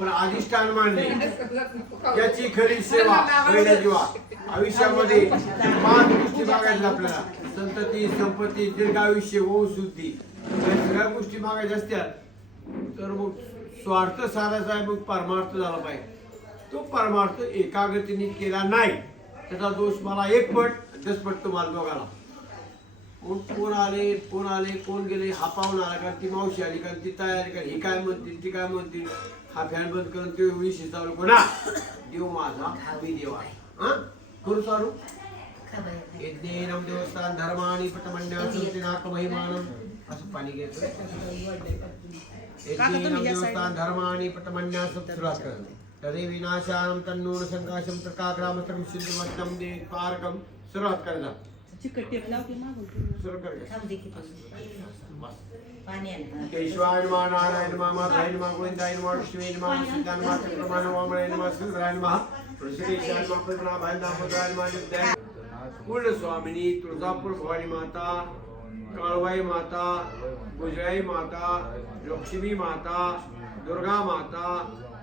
पण अधिष्ठान मानले याची खरी सेवा पहिल्या जीवा आयुष्यामध्ये 5 गोष्टी मागायच्या आपल्याला. संतती, संपत्ती, दीर्घायुष्य, वंशवृद्धी या सगळ्या गोष्टी मागायच्या असत्यात. तर मग स्वार्थ साधायचा आहे, मग परमार्थ झाला पाहिजे. तो परमार्थ एकाग्रतेने केला नाही त्याचा दोष मला 1 पट 10 पट तुम्हाला दोघाला. कोण आले कोण गेले, हा पाहून आला कारण ती मावशी आली कारण ती तयारी कर, ही काय म्हणतील ती काय म्हणतील, हा फॅन बंद करून ते विषय चालू कोणा देव माझा मी देव आहे. हा करू चालू. यज्ञेनम देवस्थान धर्मानी पटमंड्यानाक महिमानम असं पाणी घ्यायचं. यज्ञेनम देवस्थान धर्मानी पटमंड्या सुरुवात करायचं. तदे विनाशानम तन्नून संकाशम तकाग्रामतम सिद्धमत्तम दे पारकम सुरुवात करायचा. सुरू करायचं. केशवाय नमः, नारायण नमः, माधवाय नमः, गोविंदाय नमः, विष्णुवे नमः, सिद्धाय नमः, चक्रमाय नमः, वामनाय नमः, सुंदराय नमः, ऋषिकेशाय नमः, पद्मनाभाय नमः, भद्राय नमः, नित्याय पूर्ण स्वामिनी, तुळजापूर भवानी माता, काळवाई माता, गुजराई माता, लक्ष्मी माता, दुर्गा माता,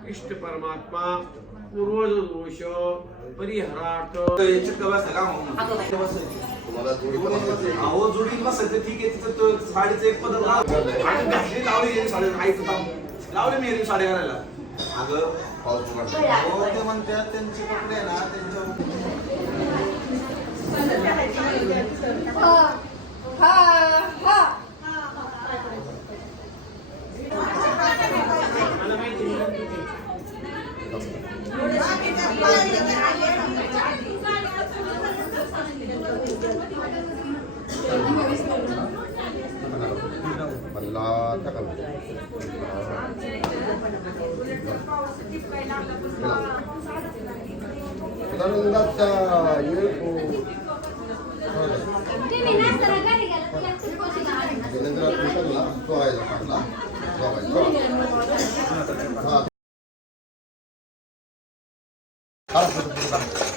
इष्ट परमात्मा, पूर्वज दोष परिहरार्थ अहो जोडीत बसायचं ठीक आहे. तिथं तो साडीचं एक पदर लावले मी साडी घालायला. अगं हो ते म्हणतात त्यांचे कपडे ना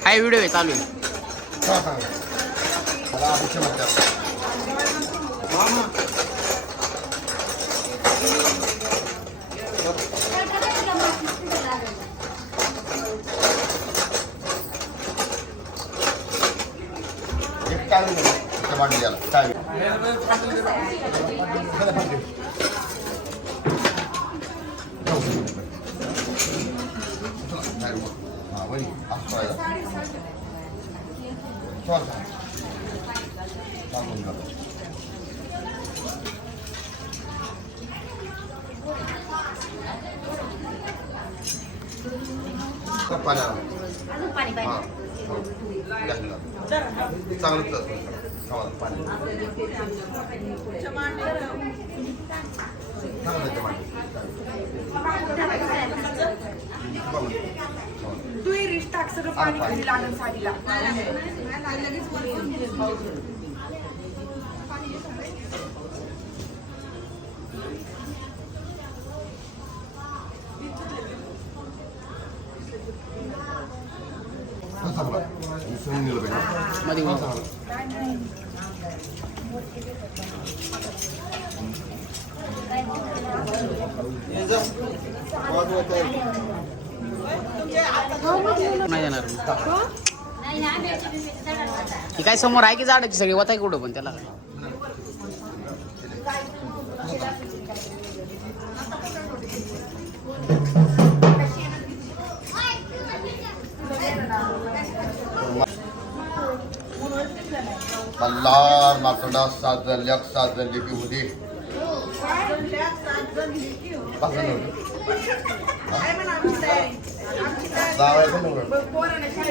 हाय व्हिडिओ आहे चालू आहे. तू रिश्ता सगळं पाणी खाली लागल साडीला. नाही जाणार ती काय समोर आहे की झाडाची सगळी वताय कुठं पण त्याला मल्हार माकडा 7 लाख 7 लिपी होती.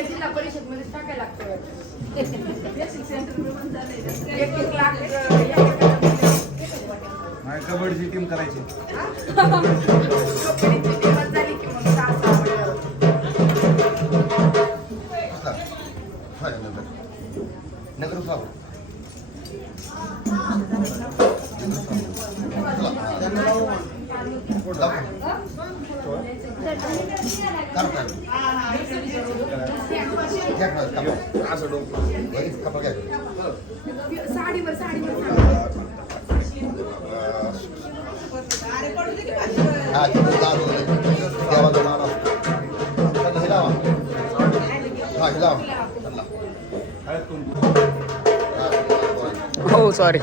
जिल्हा परिषद मध्ये टाकायला लागतं. कबड्डीची टीम करायची. नगर साडीवर साडीवर सॉरी.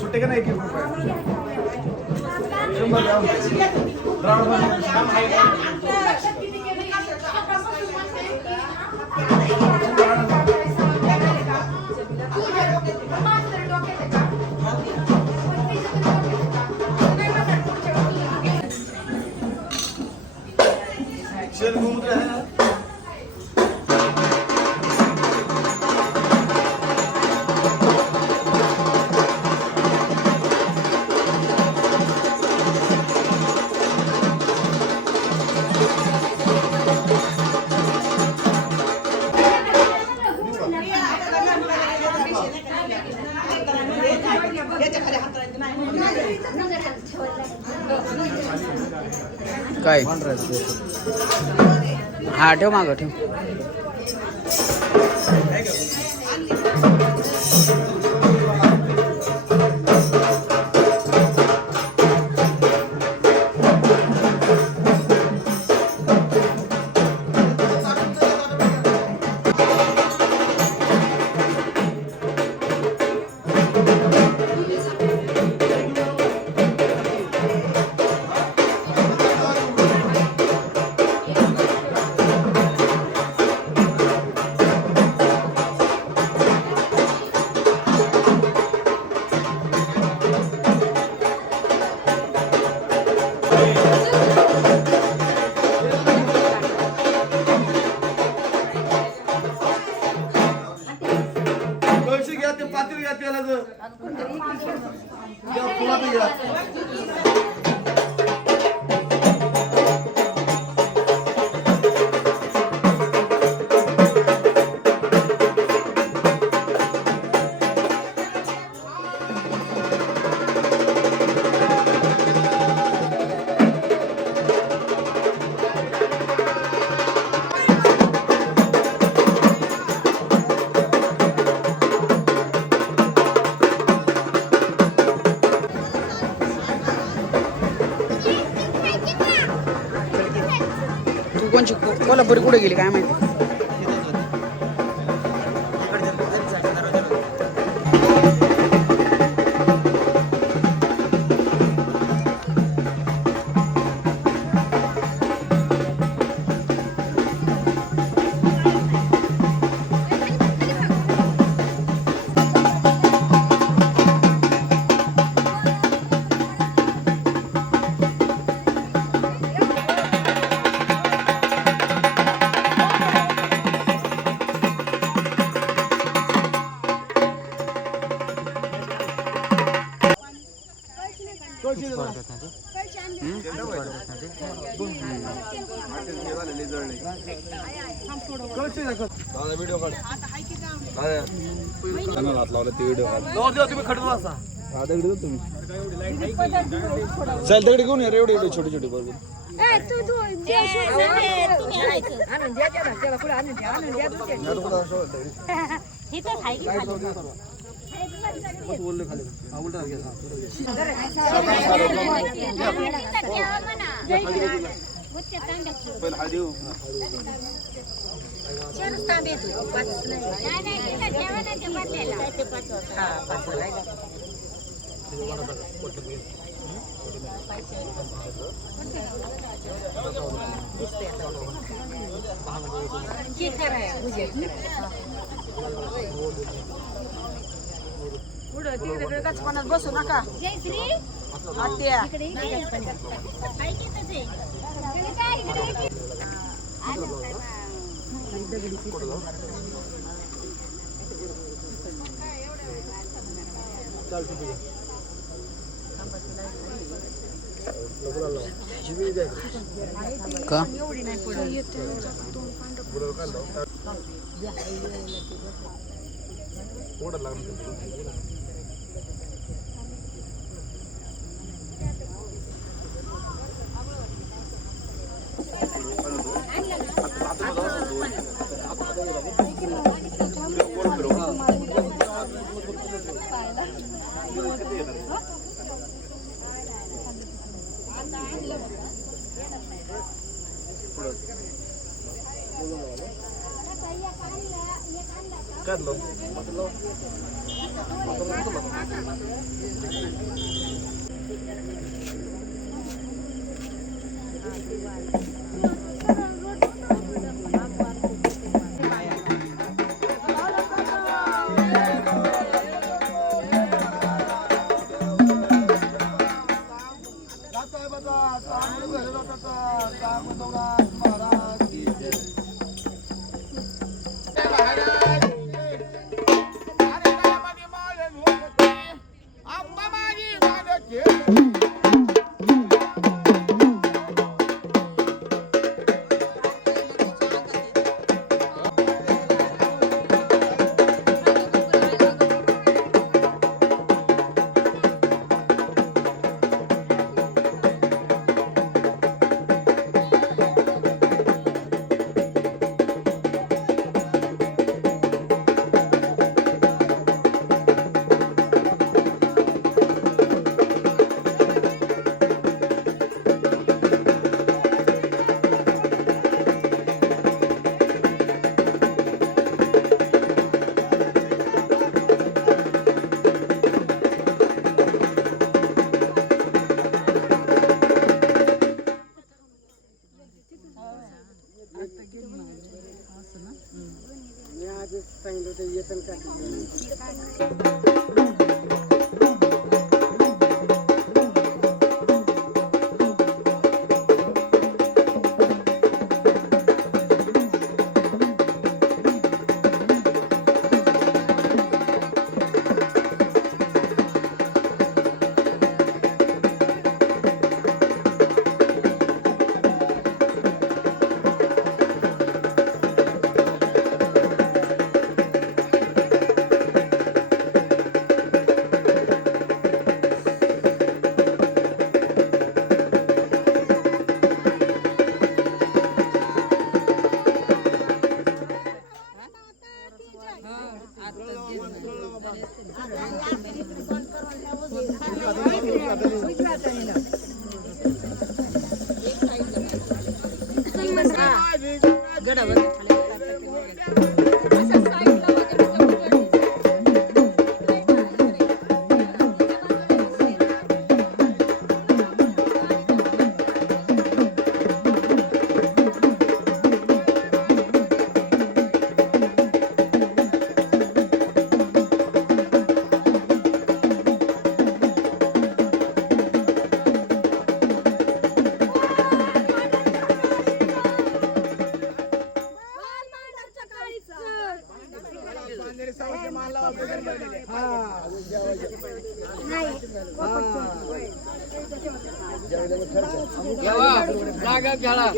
सुट्टे का नाही की काय हा ठेव मागं ठेव. कोणची कोल्हापुरी कुठे गेली काय माहिती. व्हिडिओ काढ हात लावला ते व्हिडिओ तुम्ही खडू असा दगडी तुम्ही चल दगडी घेऊन या रे एवढे एवढे छोटे छोटे बरोबर बोलले खाली उलटा बसू नका का जागा खेळा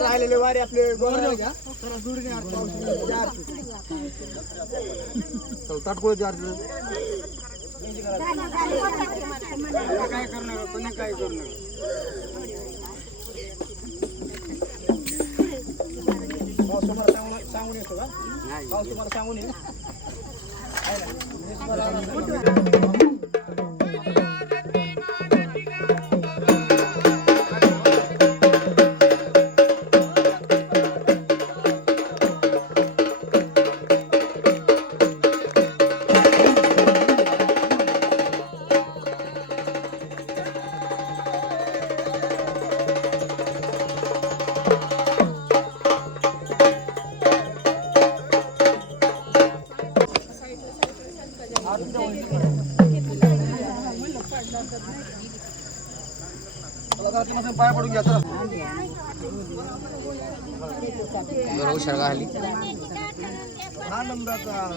राहिलेले वारे आपले ताटकोळ चार्ज काय करणार कोणी काय करणार पाऊस तुम्हाला सांगून येतो का पाऊस तुम्हाला सांगून येईल पाय पडून घ्या बरोबर शेळगा हल्ली आनंदाचा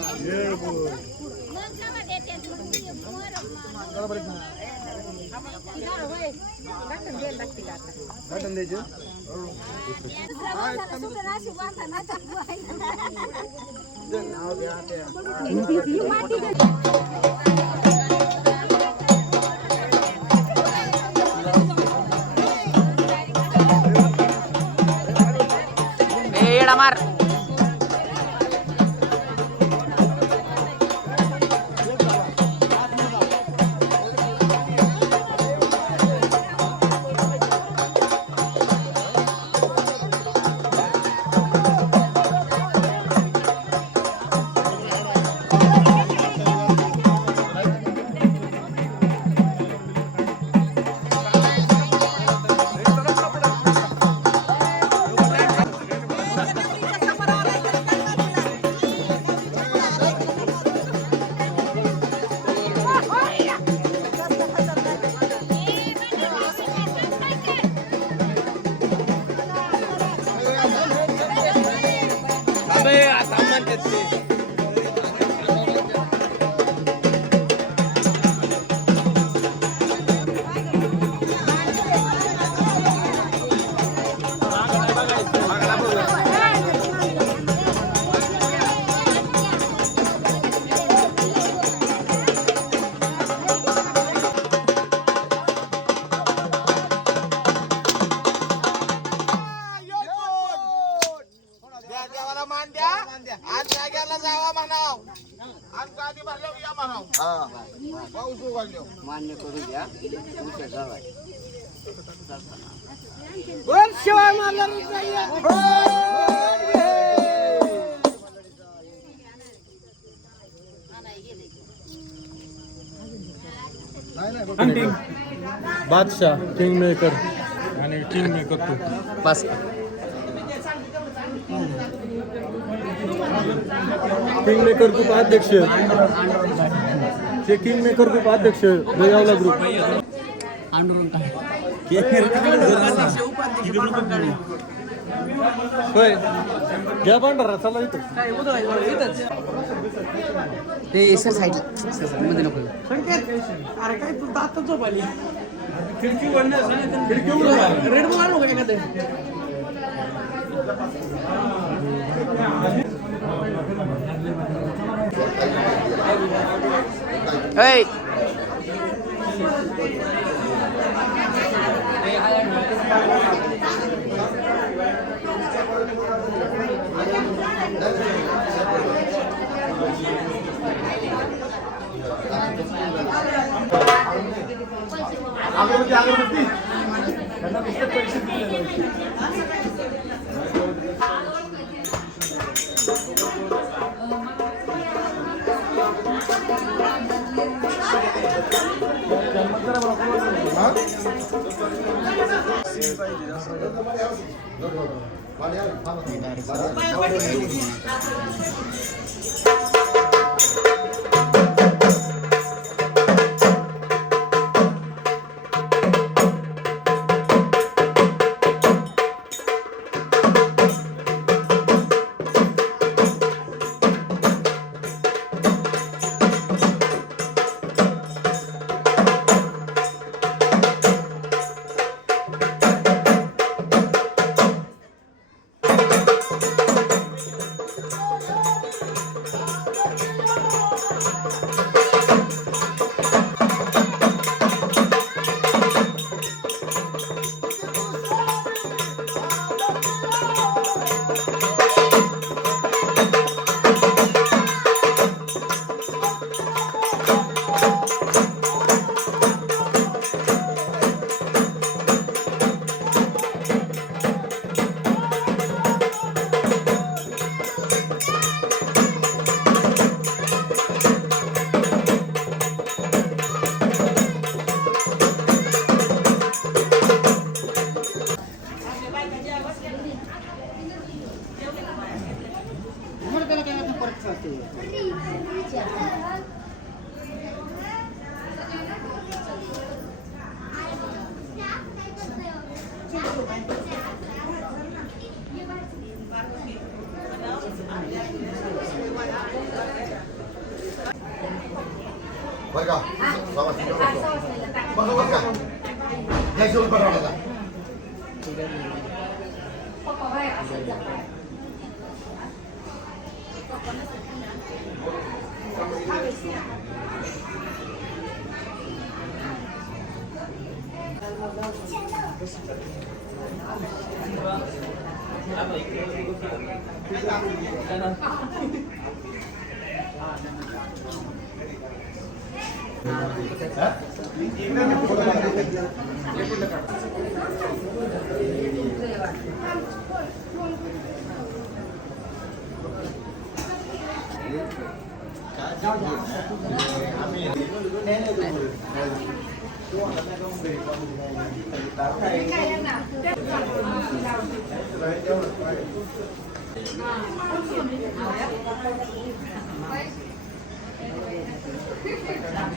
बटन द्यायचे येडा मार मान्य करू द्या शिवाय मारला बादशाह किंग मेकर आणि किंग मेकर तू बस किंग मेकर ग्रुप अध्यक्ष ते किंग मेकर ग्रुप अध्यक्ष दयावला ग्रुप होय घ्या भांडारा चला इथं ते सर साईडला मध्ये नको अरे काय तू आता झोप आली खिडकी रेड बघा नको एखादं ऐ बरं का बाबा तिकडं बघा बरं का घ्यायचं उलट बनवला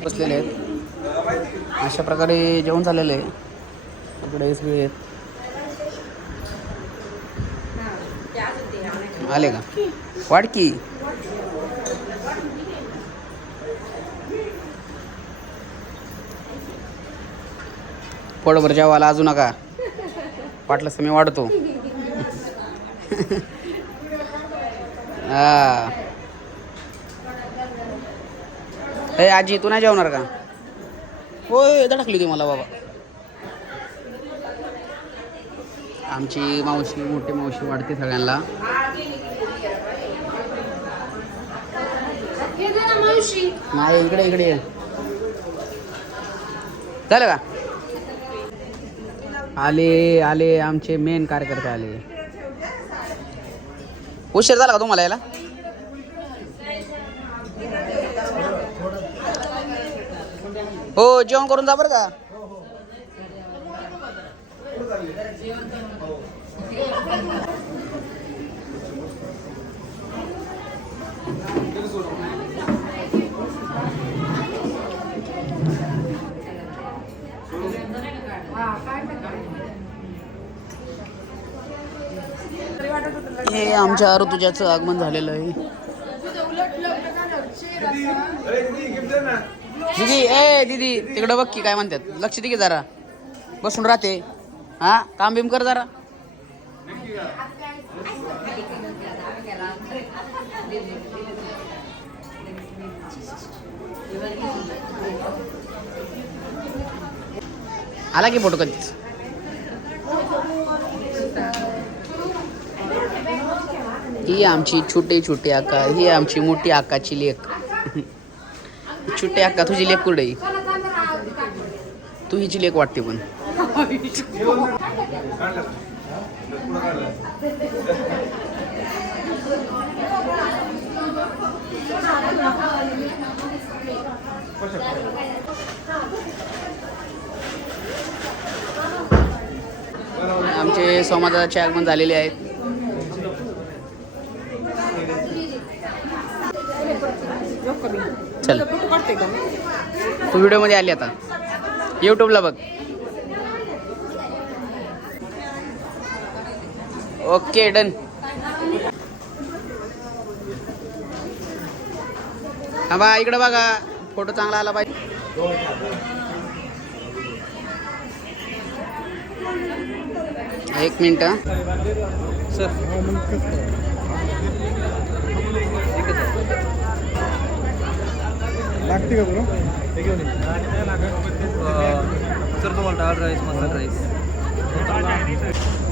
बसलेले आहेत अशा प्रकारे जेवण झालेलं आहे. इकडे SB आहेत. आले का वाडकी पोटभर जेवायला अजू नका वाटलंच तर मी वाढतो. हा ए आजी तू नाही जेवणार का? होय धडकली ती मला बाबा. आमची मावशी मोठी मावशी वाढते सगळ्यांना. नाही इकडे इकडे ये. झालं का? आले आले आमचे मेन कार्यकर्ते आले. उशीर झाला का तुम्हाला यायला? हो जेवण करून जा बरं का. हे आमच्या ऋतुजाचं आगमन झालेलं आहे. दीदी ए दीदी तिकडं बघ की काय म्हणतात. लक्ष दे की जरा. बसून राहते हा काम बिम कर जरा. आला की फोटो कधीच. ही आमची छोटी छोटी अक्का. ही आमची मोठी अक्काची लेक. छोटी अक्का तुझी लेक कुठे? तू हिची लेक वाटते पण. आमचे समाजाचे आगमन झालेले आहेत. चल तू व्हिडिओ मध्ये आली आता. यूट्यूबला बघ. Okay done. हा बा इकडे बघा फोटो चांगला आला पाहिजे. एक मिनिट सर. लागते का बरं? सर तुम्हाला डाळ राईस मसाला राईस.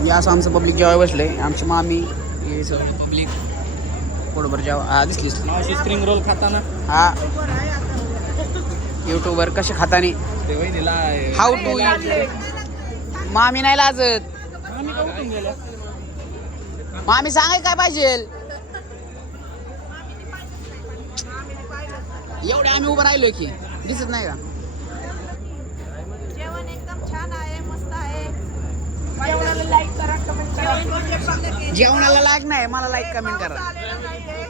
हे असं आमचं पब्लिक जेव्हा बसले. आमची मामी हे सगळं पब्लिक पोटभर जेव्हा. हा दिसली स्प्रिंग रोल खाताना हा युट्यूबवर कसे खातानी हाऊ टू मामी नाही लाजत. मामी सांगाय काय पाहिजे. एवढे आम्ही उभं राहिलो की दिसत नाही का? जेवण एकदम छान आहे, मस्त आहे. जेवणाला लाईक करा, कमेंट करा. जेवणाला लाईक नाही मला लाईक कमेंट करा. आलेला नाहीये.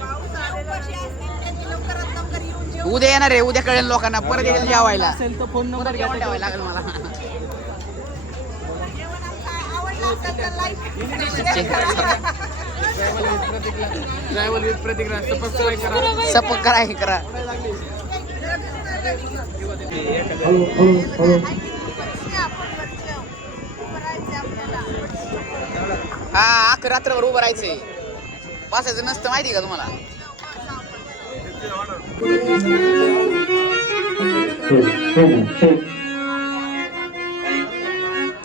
पाऊस लवकरात लवकर येऊन जेव. उद्या येणार आहे, उद्या कळेल लोकांना, परत येईल जेवायला. असेल तर फोन नंबर परत जेवण ठेवायला लागेल मला. जेवणात काय आवडलं असेल तर लाईक ट्रॅव्हल विथ प्रतिक्रिया सबस्क्राईब करा. सपोर्ट करा, हे करा. हा, अख्खं रात्रभर उभं राहायचंय, बसायचं नसतं, माहिती का तुम्हाला?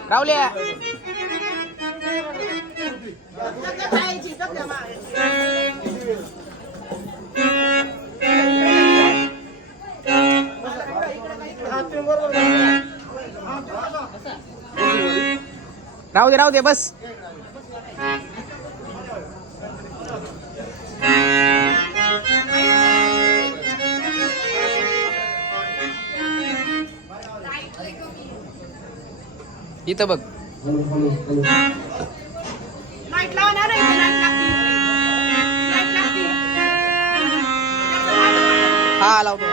रावल्या राहू दे बस. इथं बघ, लाईट लावा ना रे, लाईट लागते, लाईट लागते. हा लावतो.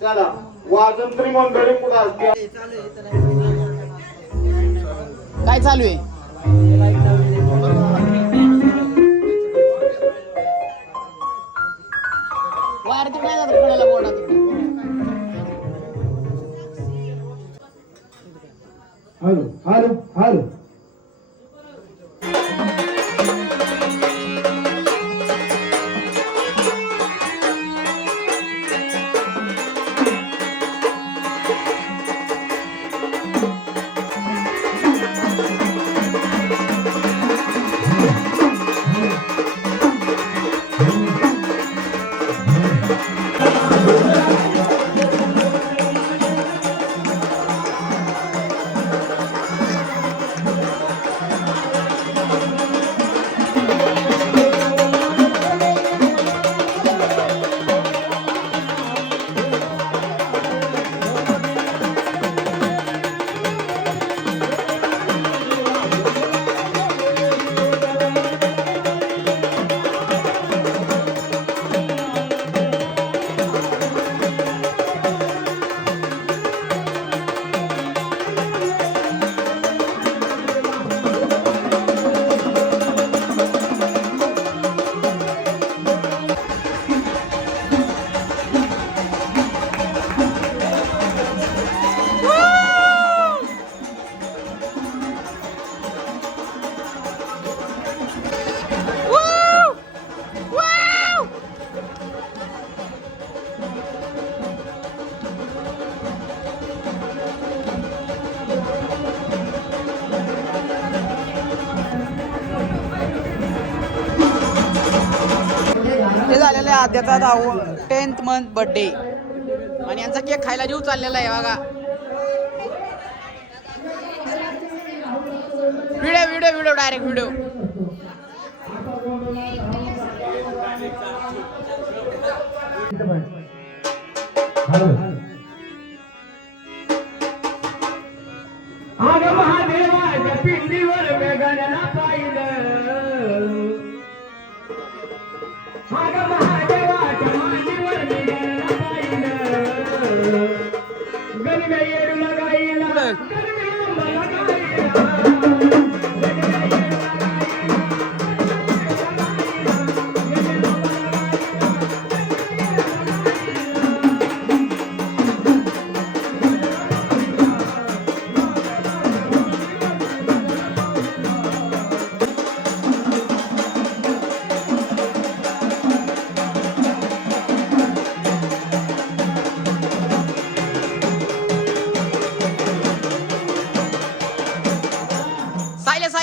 चला, वाजंत्री मंडळी पुढे असते. काय चालू आहे? वायर तिकडे जातात, कडेला बोर्डा तिकडे. हॅलो. हे झालेलं आहे आद्याचा 10th मंथ बर्थडे, आणि यांचा केक खायला जीव चाललेला आहे बघा. Video direct video. महादेवाच्या पिंडीवर वेगाला पाहिलं, महादेवाच्या मांडीवर वेगाला पाहिलं, गणवे येडूला गाईला, गणवे आंबाला गाईला.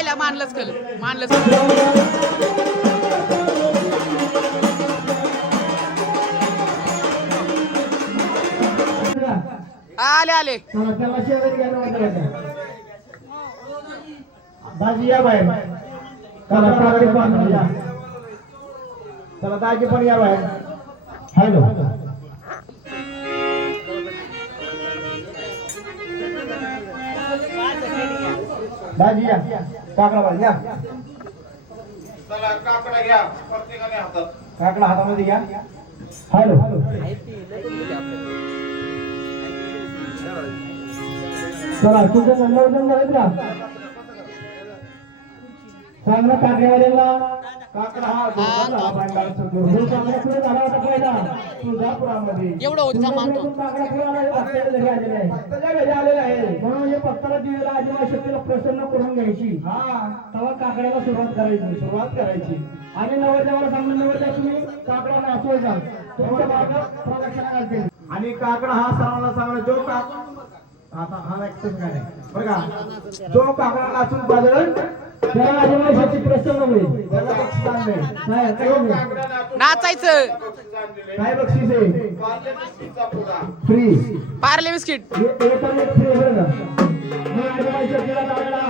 पहिल्या मानलंच कल मानलंच आले आले त्याला शेजारी घ्यायला वाटलं दाजी या बाहेर चला दाजी पण या चला दाजी पण या बाहेर हॅलो दाजी या काकडा बाहेर या चला काकडा घ्या प्रत्येकाने हातात. काकडा हातामध्ये घ्या हॅलो चला तुझं नंबर झालेत का चांगला काकड्यावाल्याला काकडा हा पुढे झाला होता पहिला तुळजापुरामध्ये एवढं होत मानतो काकडा घरी आलेला आहे म्हणून हे पत्ताला दिलेला आदिवासी शक्तीला प्रसन्न करून घ्यायची हा तेव्हा काकड्याला सुरुवात करायची आणि नवरदेवाला सांगून नवरदेव तुम्ही काकडा नाचवायचा तुमच्या मार्ग प्रदक्षिणा करते आणि काकडा हा सर्वांना सांगणार जो आता हा ऍक्सेस काय आहे बरं का जो काकडा नाचून बाजळ त्याला आदिवासी प्रसन्न होईल त्याला बक्षीस आणले काय काय नाचायचं काय बक्षीस आहे फ्री पार्ले बिस्किट हे पण एक फ्री बरं का मग आदिवासी शक्तीला काकडा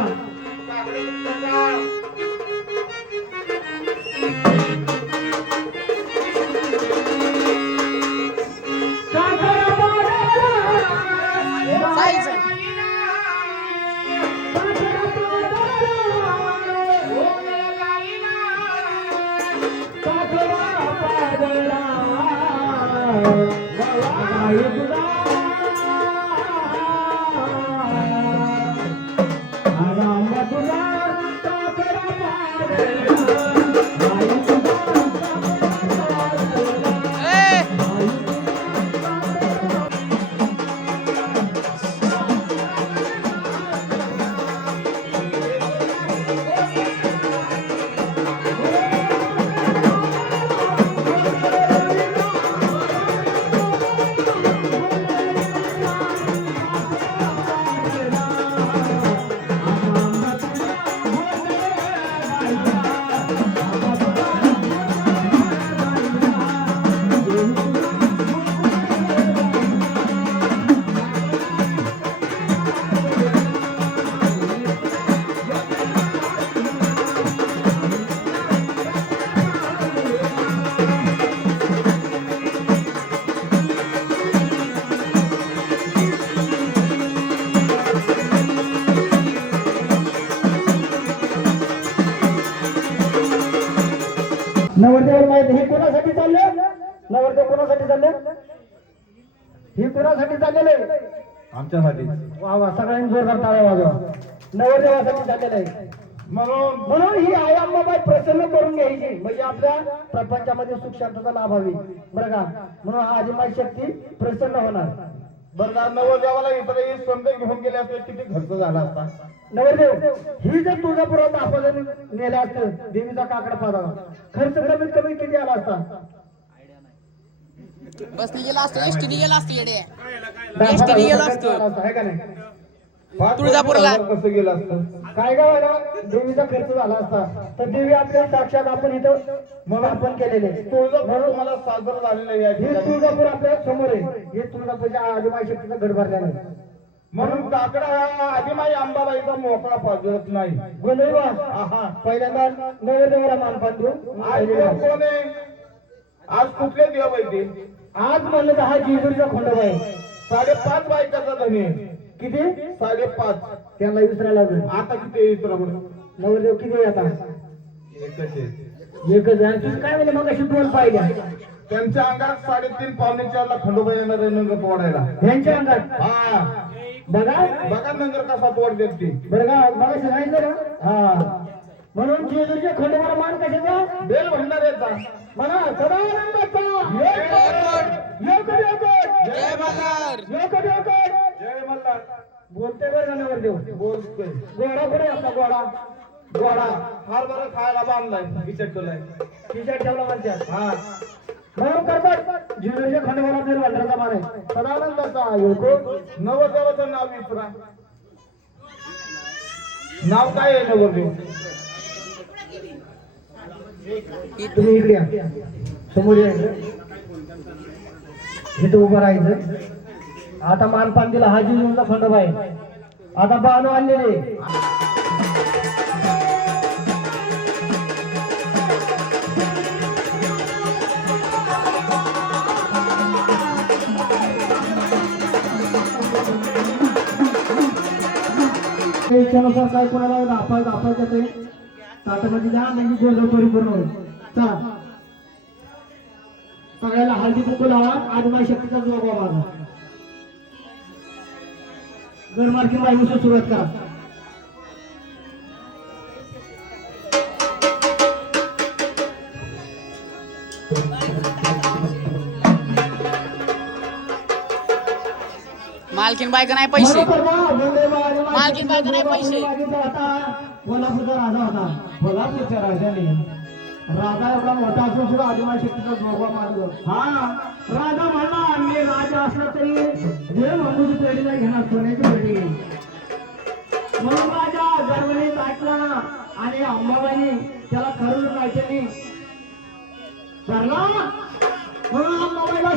नवरदेव माहिती हे कोणासाठी चालले नवरदेव कोणासाठी चालले हे कोणासाठी चाललेले आमच्यासाठी वा वा सगळ्यांनी जोरदार टाळ्या वाजवा नवरदेवासाठी चाललेलं आहे म्हणून ही आई अंबाबाई प्रसन्न करून घ्यायची म्हणजे आपल्या प्रपंचामध्ये सुख शांतता लाभावी बरं का म्हणून हा आदिमाई शक्ती प्रसन्न होणार बरं नवरदेवाला इतर समजा घेऊन गेले असते किती खर्च झाला असता नवरदेव ही जर तुळजापुरात आपण नेला असतं देवीचा काकडा पाडावा खर्च कमीत कमी किती आला असता बसने गेला असतो एसटीने गेला असतो येडे एसटीने गेला असतो आहे का नाही तुळजापूरला कसं गेलं असतं काय काय व्हायला देवीचा खर्च झाला असता तर देवी आपल्या साक्षात आपण इथं म्हणून आपण केलेले तुळजापूर मला साजरं झालेलं आहे या हे ठिकाणी. तुळजापूर आपल्या समोर आहे हे तुळजापूरच्या आदिमाई शक्तीचा गड भरलेला आहे म्हणून काकडा हा आदिमाई अंबाबाईचा मोकळा पाजरत नाही गोंधळी पहिल्यांदा नवरदेवाला मानपान देऊ आज कोण आहे आज कुठले देव आहे ते आज म्हणलं तर हा जेजुरीचा खंडोबा आहे 5.5 बायकाचा धनी आहे. किती 5.5 त्यांना विसरायला लागेल आता किती आहे तुला म्हणून नवरदेव किती आहे आता एकच आहे. एकच आहे तुझं काय म्हणजे मग अशी दोन पाहिल्या त्यांच्या अंगात 3.5 पावणे 4 ला खंडोबा येणार आहे नंगर तोडायला यांच्या अंगात हा बघा बघा नंगर कसा तोडतात ते बरं का बघा सांगितलं का हा म्हणून जेजुरीच्या खंडोबाला मान कशाचा बेल भंडार येतात म्हणा सदानंदाचा जय मल्हार जय मल्हार बोलते बरं का नवरदेव बोलतोय गोडा कुठे असता गोडा गोडा हार बरं खायला बांधलाय विचारतोय टी शर्ट ठेवला म्हणतात हा म्हणून करतात जेजुरीच्या खंडोबाला बेल भंडाराचा मान आहे सदानंदाचा येतो नवदेवाचं नाव विसरा नाव काय आहे नवरदेव? तुम्ही इकडे या. समोर यायचं, इथं उभं राहायचं. आता मानपान दिला हा जीवनचा खंडोबा आहे. आता बाण आणलेले इच्छानुसार काय कोणाला दापायचं ते ताटामध्ये द्या म्हणजे गोळा परिपूर्ण होईल. चला सगळ्याला हळदी कुंकू लावा. आदिमाई शक्तीचा जोगवा मारा. घरमार्गी वायूपासून सुरुवात करा. मालकीन बायका नाही पैसे. मालकीन बायका नाही पैसे. कोल्हापूरचा राजा होता. कोल्हापूरच्या राजाने राजा एवढा मोठा असून सुद्धा आदिमाई शक्तीचा जोगवा मारला. हा राजा म्हणला मी राजा असला तरी हे मंगूची पेढी नाही घेणार, सोन्याची पेढी घेईन. म्हणून राजा गर्वणीत ऐकला आणि अंबाबाईने त्याला खरं कायच्यानी धरला. म्हणून अंबाबाईला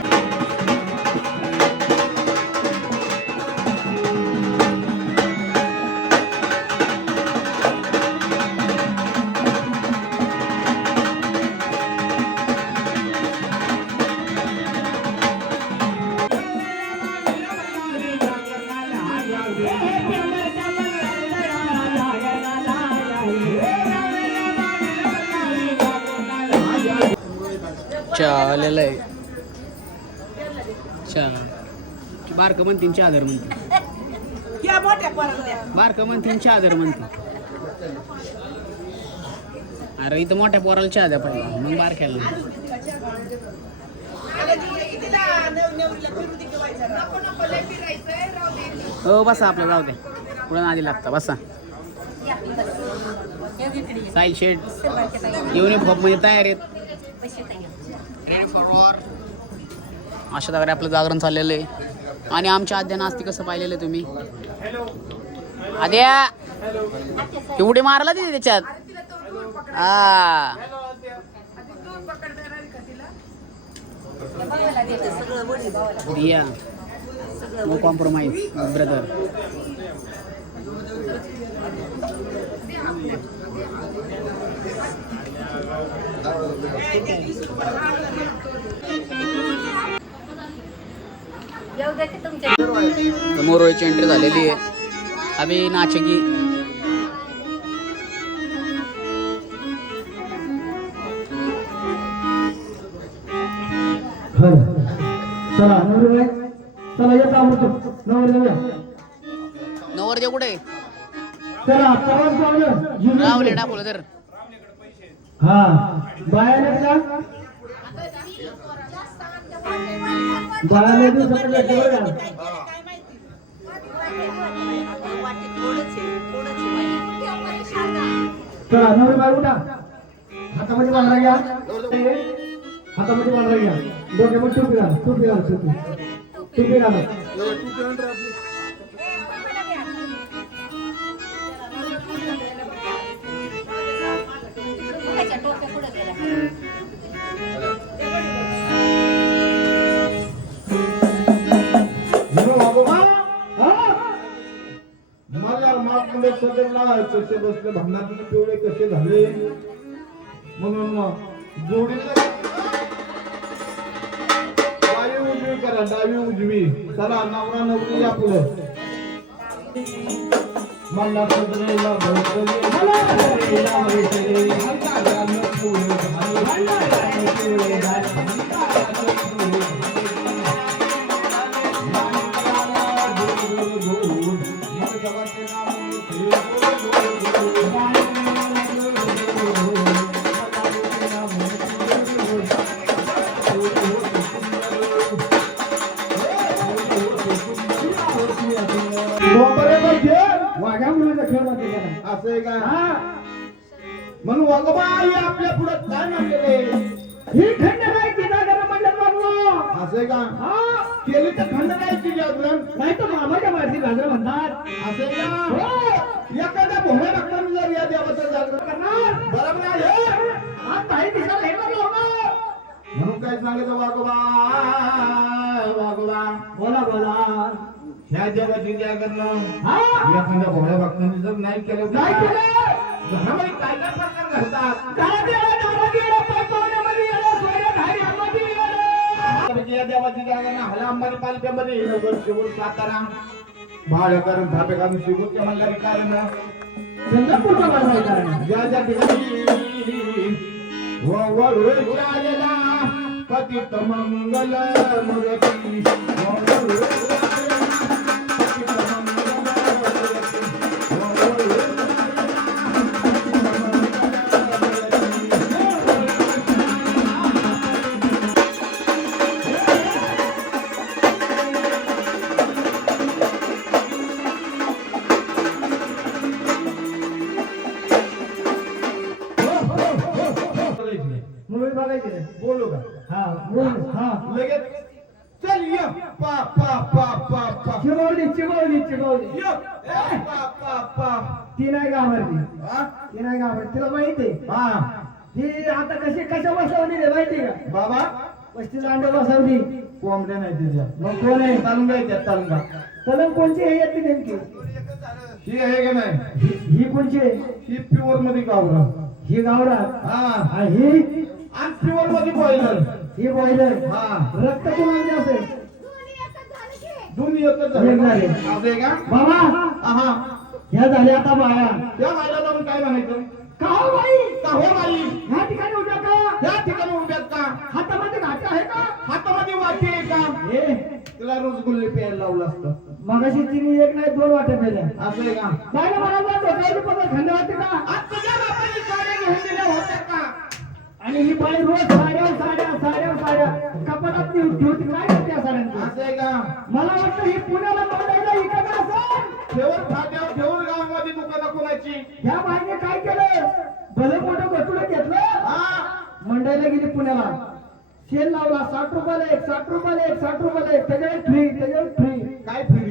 आलेलं आहे. बारकं म्हणतीन चादर म्हणते. या मोठ्या पोराला द्या. बारकं म्हणतीन चादर म्हणते. अरे इथं मोठ्या पोराला चहा द्या पहिला, मग बारक्याला. हो बसा आपलं जाऊ दे. पुढे आधी लागता बसा. साई शेड युनिफॉर्म मध्ये तयार आहेत. अशा प्रकारे आपलं जागरण चाललेलं आहे. आणि आमच्या आद्यानं असती कसं पाहिलेलं आहे तुम्ही. आद्या एवढे मारला तिथे त्याच्यात. हा दिया नो कॉम्प्रोमाइज ब्रदर. मोरोळीची एंट्री झालेली आहे. अभी नाचेगी. चला नवरदेव चला येत आवडतो. नवरदेव या. नवरदेव कुठे चला प्रवास पावलं रावले डापोलं तर. हा बायाने का बायाने देऊ शकत चला नवरी बाय उठा. हातामध्ये बांधला घ्या. हातामध्ये बांधला घ्या. डोक्यामध्ये टोपी घाला. टोपी घाला. टोपी घाला. बसले भांडणाचे पिवळे कसे झाले म्हणून जोडीला वायू उजवी करा. डावी उजवी. चला नवरा नवरी या पुढे. मला सजलेला वाघ्या मुलीचा खेळ असं आहे का. म्हणून वाघोबाई आपल्या पुढे काय म्हणलेले ही खंड नाही तिचा घर म्हणलं बाबू. असं आहे का. केली तर खंड नाही तिची अजून नाही तर मामाच्या मारती गाजर म्हणतात. असं आहे का. एखाद्या भोळ्या काय सांगायचं वागोबा वागोबा बोला बोला ह्या देवाची द्या करणं एखाद्या भोळ्या भक्तांनी जर नाही केलं घरामध्ये काय काय प्रकार घडतात या देवाची जागा हला अंबानी पालख्यामध्ये नगर शिवून सातारा भाडेकरण धापेकरण शिवून ते म्हणणारे कारण ज्या ज्या ठिकाणी पतित मंगल मूर्ती मूवी बघायची बोलू का हा हा लगेच चल ये पा पा पा पा पा चिरवली चिरवली चिरवली ये पा पा पा ती नाही घाबरली ती नाही घाबरली तिला माहिती हा ती आता कशी कशा बसवली रे माहिती का बाबा पस्तीस अंडे बसवली कोंबड्या नाही तिच्या मग कोण आहे तालुंगा येतात तालुंगा तलंग कोणची हे येते नेमकी ही आहे का नाही ही कोणची ही प्युअर मध्ये गावरा ही गावरा हा ही आणि प्युअर मध्ये बॉयलर ही बॉयलर हा रक्त कोणाचे असेल दोन्ही एकच झाले असं का बाबा हा ह्या झाल्या आता बाया या बायला जाऊन काय म्हणायचं का हो बाई ह्या ठिकाणी उभ्या का ह्या ठिकाणी उभ्यात का हातामध्ये घाटे आहे का हातामध्ये वाटी आहे का हे तुला रोज गुल्ले प्यायला लावलं असतं मगाशी तिने एक नाही दोन वाटे पेल्या असं आहे का बायला मला डोक्याची पद्धत खाल्ले होते का आज तुझ्या बापाने साड्या घेऊन दिल्या होत्या का आणि ही बाई रोज साड्या कपाटात ठेवती काय करते या साड्यांची असं आहे का मला वाटतं ही पुण्याला मांडायला इकडे असेल ठेवर फाट्यावर ठेवर गावामध्ये दुकानं कोणाची ह्या बाईने काय केलं भले मोठं गटुडं घेतलं मंडईला गेली पुण्याला सेल लावला 60 रुपयाला एक 60 रुपयाला एक 60 रुपयाला एक त्याच्यावर फ्री काय फ्री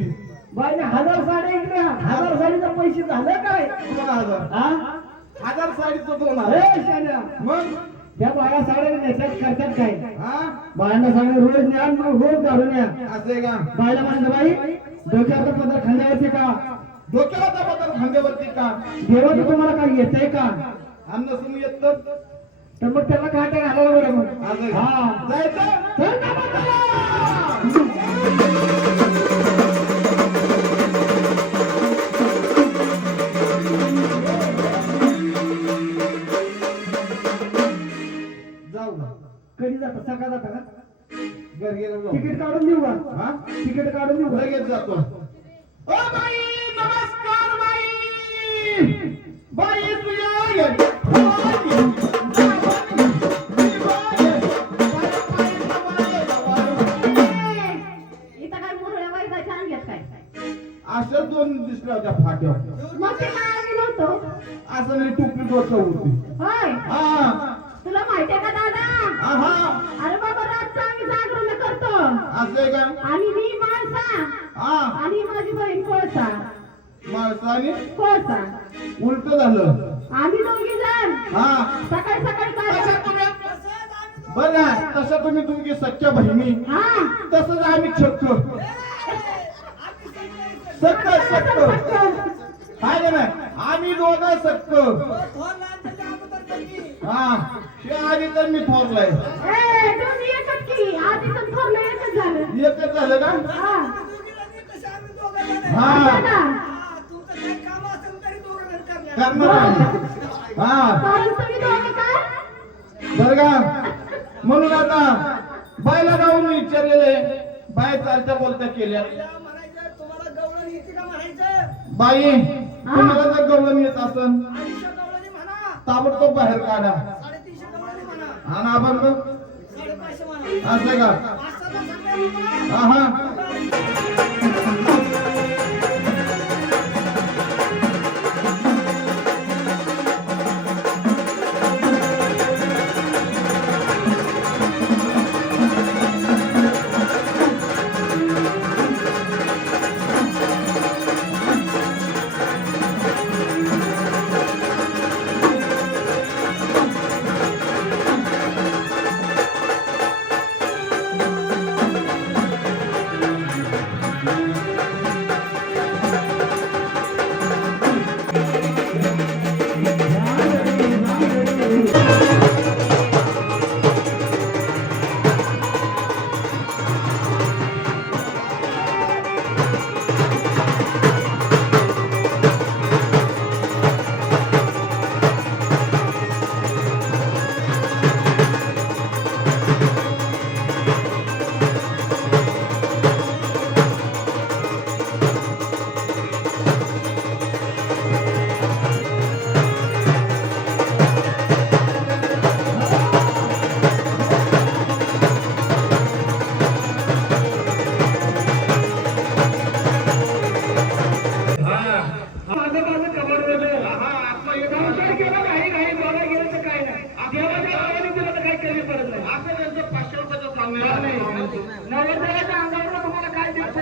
बाईने 1000 साड्या इकडे 1000 साडीचे पैसे झालं काय 1000 साडीचं 2000 मग त्या बाया साड्या नेतात करतात काय बायांना सांगा रोज न्या मग रोज घालून या असं का बायला म्हणलं बाई डोक्याचा पदर खांद्यावरती का डोक्यावरचा पदर खांद्यावरती का देवाचं तुम्हाला काय येतंय का अन्न सुन येत तर मग त्याला काटे घालावं बरं मग हा जायचं कधी जाता सकाळ जाता का घरी गेलो तिकीट काढून देऊ का तिकीट काढून देऊ लगेच जातो ओ बाई नमस्कार बाई बाई तुझ्या असं दोन दिसल्या होत्या फाट्यावर असं नाही टुपली डोक्या होती तुला माहितीये का दादा अरे बाबा रातचं आम्ही जागरण करतो असं आहे का आणि मी माणसा आणि माझी बहीण कोळसा माणसाने कोळसा उलट झालं आम्ही दोघी जण सकाळी काय बरं तसं तुम्ही तुमची सच्च्या बहिणी तसंच आम्ही शकतो सक्क काय का नाही आम्ही दोघं सक्क हे आधी तर मी थोरलाय एकच झालं का बर का म्हणून आता बायला जाऊन विचारलेले बाय चालत्या बोलत्या केल्या बाई तुम्हाला जर गवळण येत असन ताबडतोब बाहेर काढा आणि आपण असं का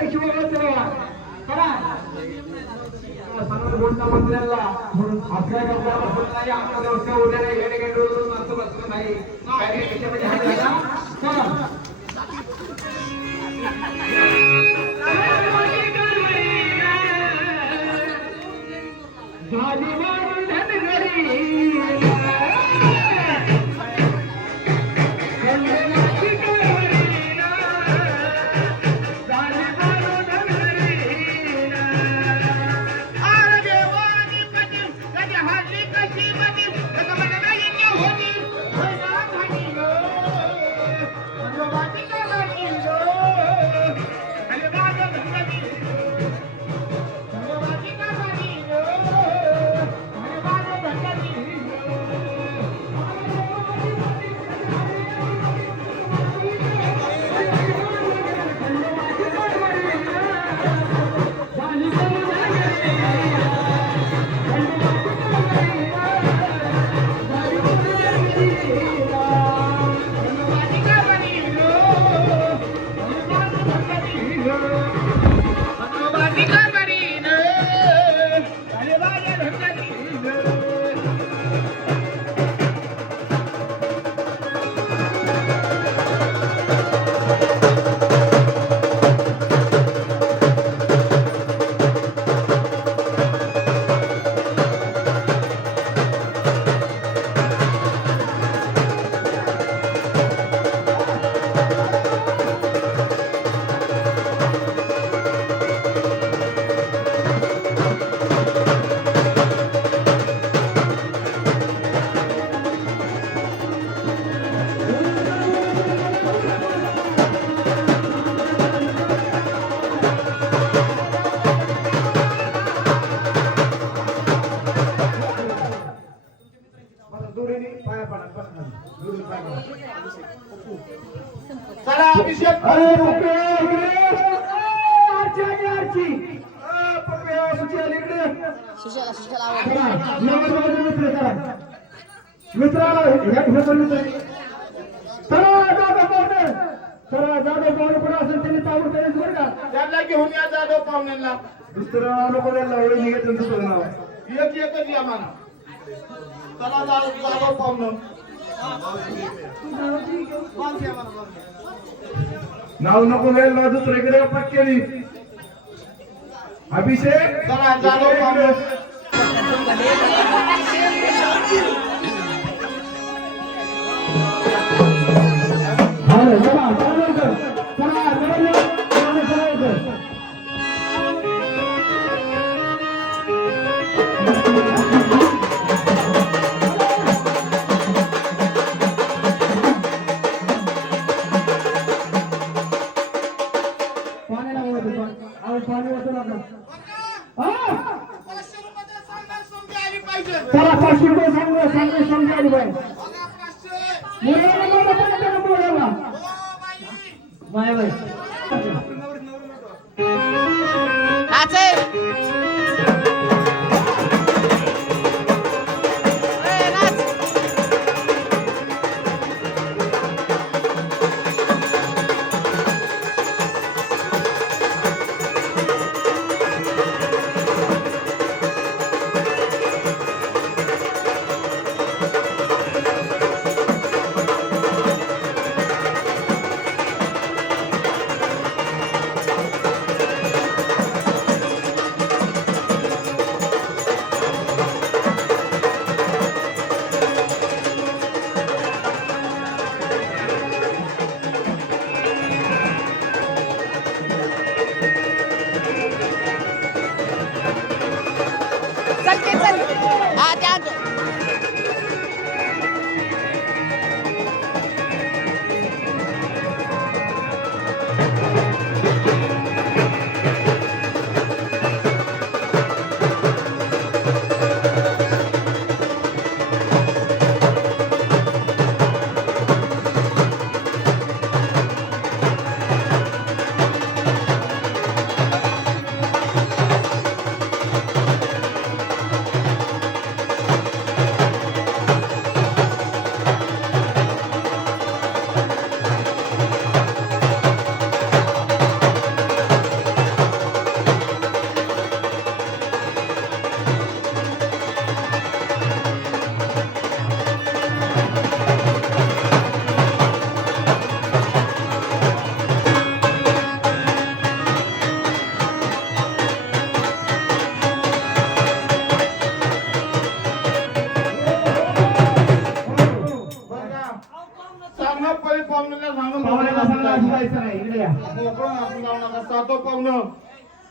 पैसे वगैरे करा बोलता मंत्र्यांना आपल्या गावाला बसत नाही आपल्या व्यवस्था उद्या नाही येणे काही रोज असं बसलं नाही काय त्याच्यामध्ये हात घाला चला अभिषेक मित्राला जाधव पाहुणे पुढे असेल त्यांनी ताबून करायचं बरं का त्यांना घेऊन या जाधव पाहुण्यांना दुसरं नको त्यांना एवढं निघत त्यांचं नाव एकच या मला चला जाधव पाहुणं नाव नको घ्यायला दुसरीकडे पटकेली अभिषेक चला जाधव पाहुणं चला 500 रुपये समजायला पाहिजे बाय बाय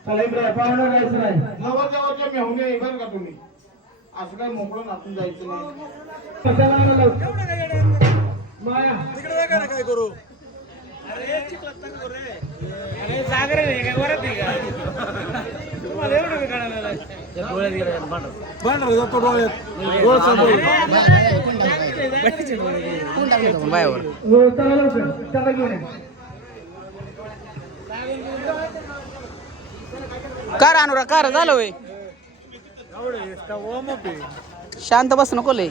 चला इकडे पाहुणं जायचं नाही जवळ जवळच्या मेहुणे आहे बरं का तुम्ही असं काय मोकळं नाचून जायचं नाही. कशाला आलं? माया काय करू भांडर जातो डोळ्यात बायावर हो, चला लवकर त्याला घेऊन या. कार अनुरा कार झालं वय शांत बस नको लय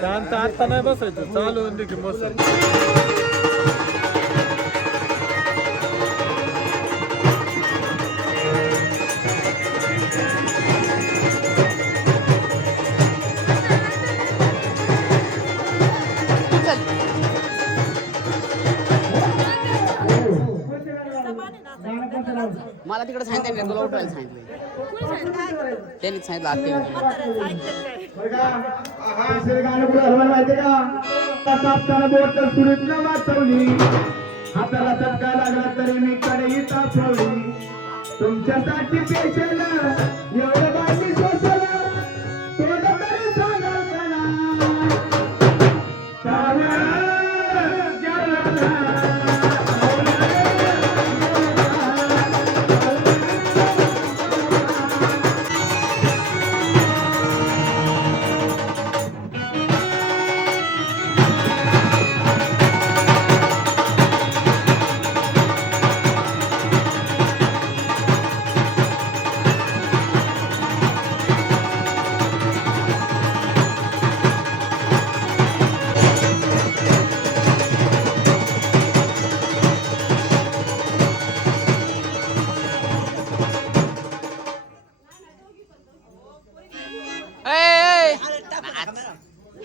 शांत आता नाही बसायचं चालू की मस्त मला तिकडे सांगितलं तुला उठवायला सांगितलं त्यांनीच सांगितलं आत्ते बरं का? हा, दुसरं गाणं कुठं हलवायला माहितीये का? तापताना बोट सुरीतला वाचवली हाताला चटका लागला तरी मी कडेही तापवली तुमच्यासाठी पेशल एवढं बाकी सोसलं तोंड तरी सांगाल का ना? साऱ्या जगाला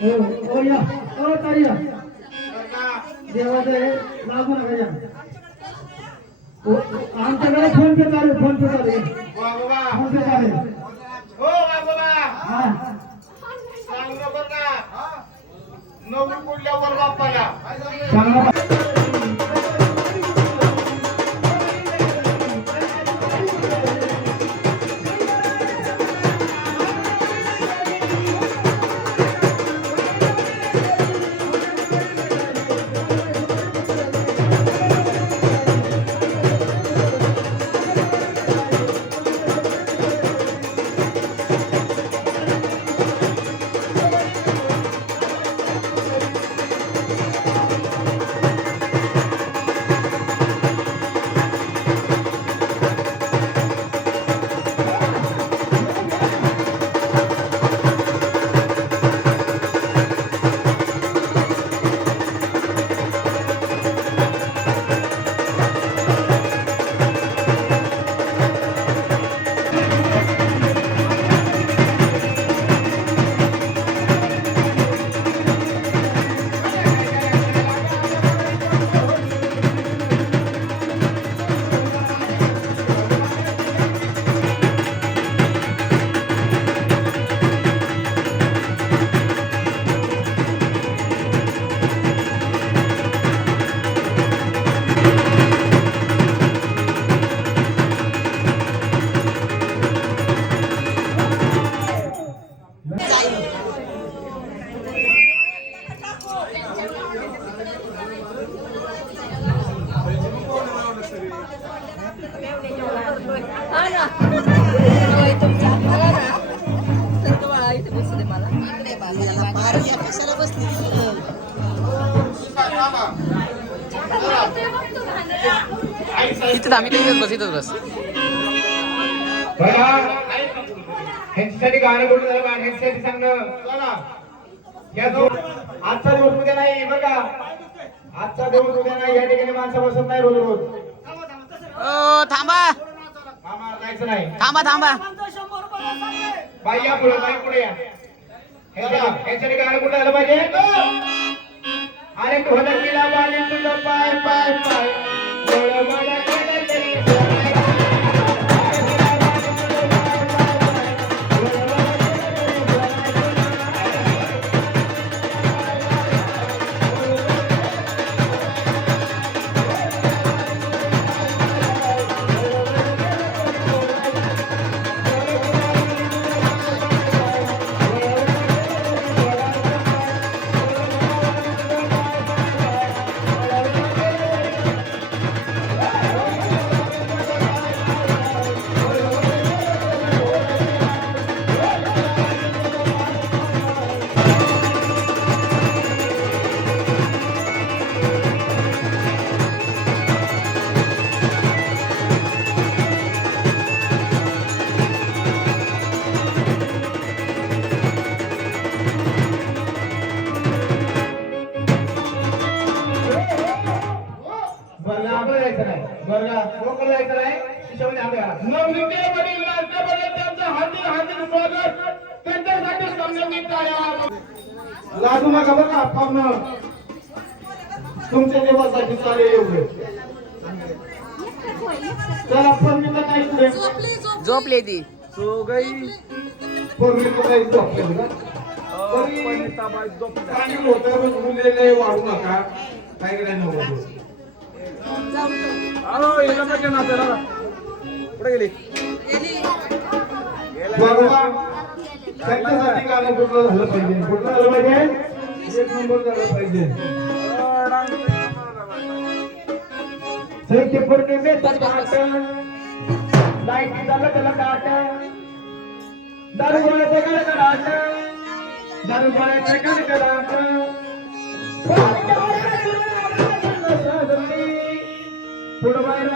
हो या हो ताई या देवाचे लागू नका या आमच्याकडे फोन पे चालू फोन पे चालू वाघोबा फोन पे चालू हो वाघोबा हा सांग ना बरं का नवरी कुठल्यावर बाप्पाला सांगा इथं आम्ही इथंच बस ह्यांच्यासाठी गाणं बोलून झालं बा ह्यांच्यासाठी सांगणं या दोन आजचा दिवस उद्या नाही बघा आजचा दिवस उद्या नाही या ठिकाणी माणसं बसत नाही रोज रोज थांबा मामा जायचं नाही थांबा थांबा बाई या पुढे बाई पुढे या ह्यांच्यासाठी गाणं कुठं आलं पाहिजे अरे ढोलकीला बाली तुझं पाय पाय पाय वळवळ केलं तरी नवनिकेवरील नाट्यामध्ये त्यांचं हार्दिक हार्दिक स्वागत. त्यांच्यासाठी समजून टाळ्या. लाजू नका बरं का आपण तुमच्या देवासाठी चाले एवढे. तर आपण मी तर नाही पुढे झोपले ती पूर्वी तर काही झोपले ना. पाणी होतं मुले वाढू नका काय करायला नको. बरोबर त्यांच्यासाठी गाणं कुठलं झालं पाहिजे. कुठलं झालं पाहिजे. एक नंबर झालं पाहिजे. चैत्र पौर्णिमेचा घाट लाईटीचा लखलखाट दारू गोळ्याचा गडगडाट दारू गोळ्याचा गडगडाट पुढं बाहेर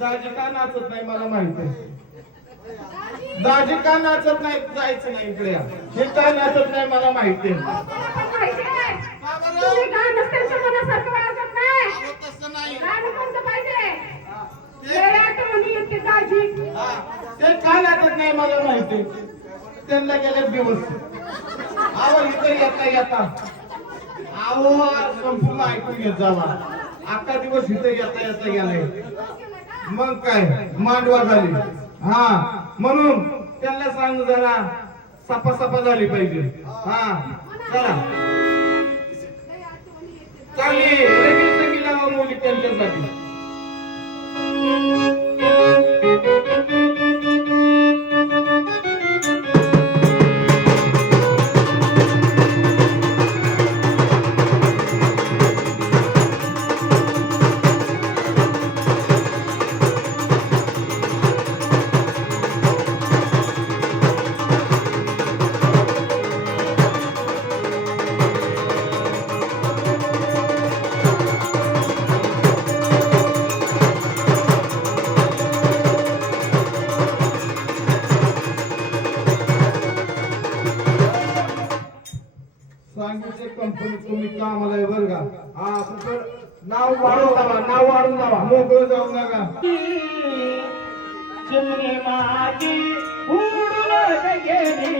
दाजी का नाचत नाही मला माहित आहे. दाजी का नाचत नाही जायचं नाही इकडे. हे का नाचत नाही मला माहिती आहे. तुम्ही गाणं त्यांच्या मनासारखं वाजत नाही. तसं नाही. गाणं कोणतं पाहिजे. लय आठवणी येते दाजी. ते का नाचत नाही मला माहिती. त्यांना गेले दिवस आव इथे येता येता आहो संपूर्ण ऐकून घेत जावा. अख्खा दिवस इथे येता येता गेलाय. मग काय मांडवा झाली. हा म्हणून त्यांना सांग जरा सपा झाली पाहिजे. हा चला चांगली लगेच संगीत लावा मुली त्यांच्यासाठी. सांगितले कंपनी तुम्ही कामाला आहे बरं का. हा तुमचं नाव वाढून जावा मोकळं जाऊ नका. चिमणे माती उडून गेली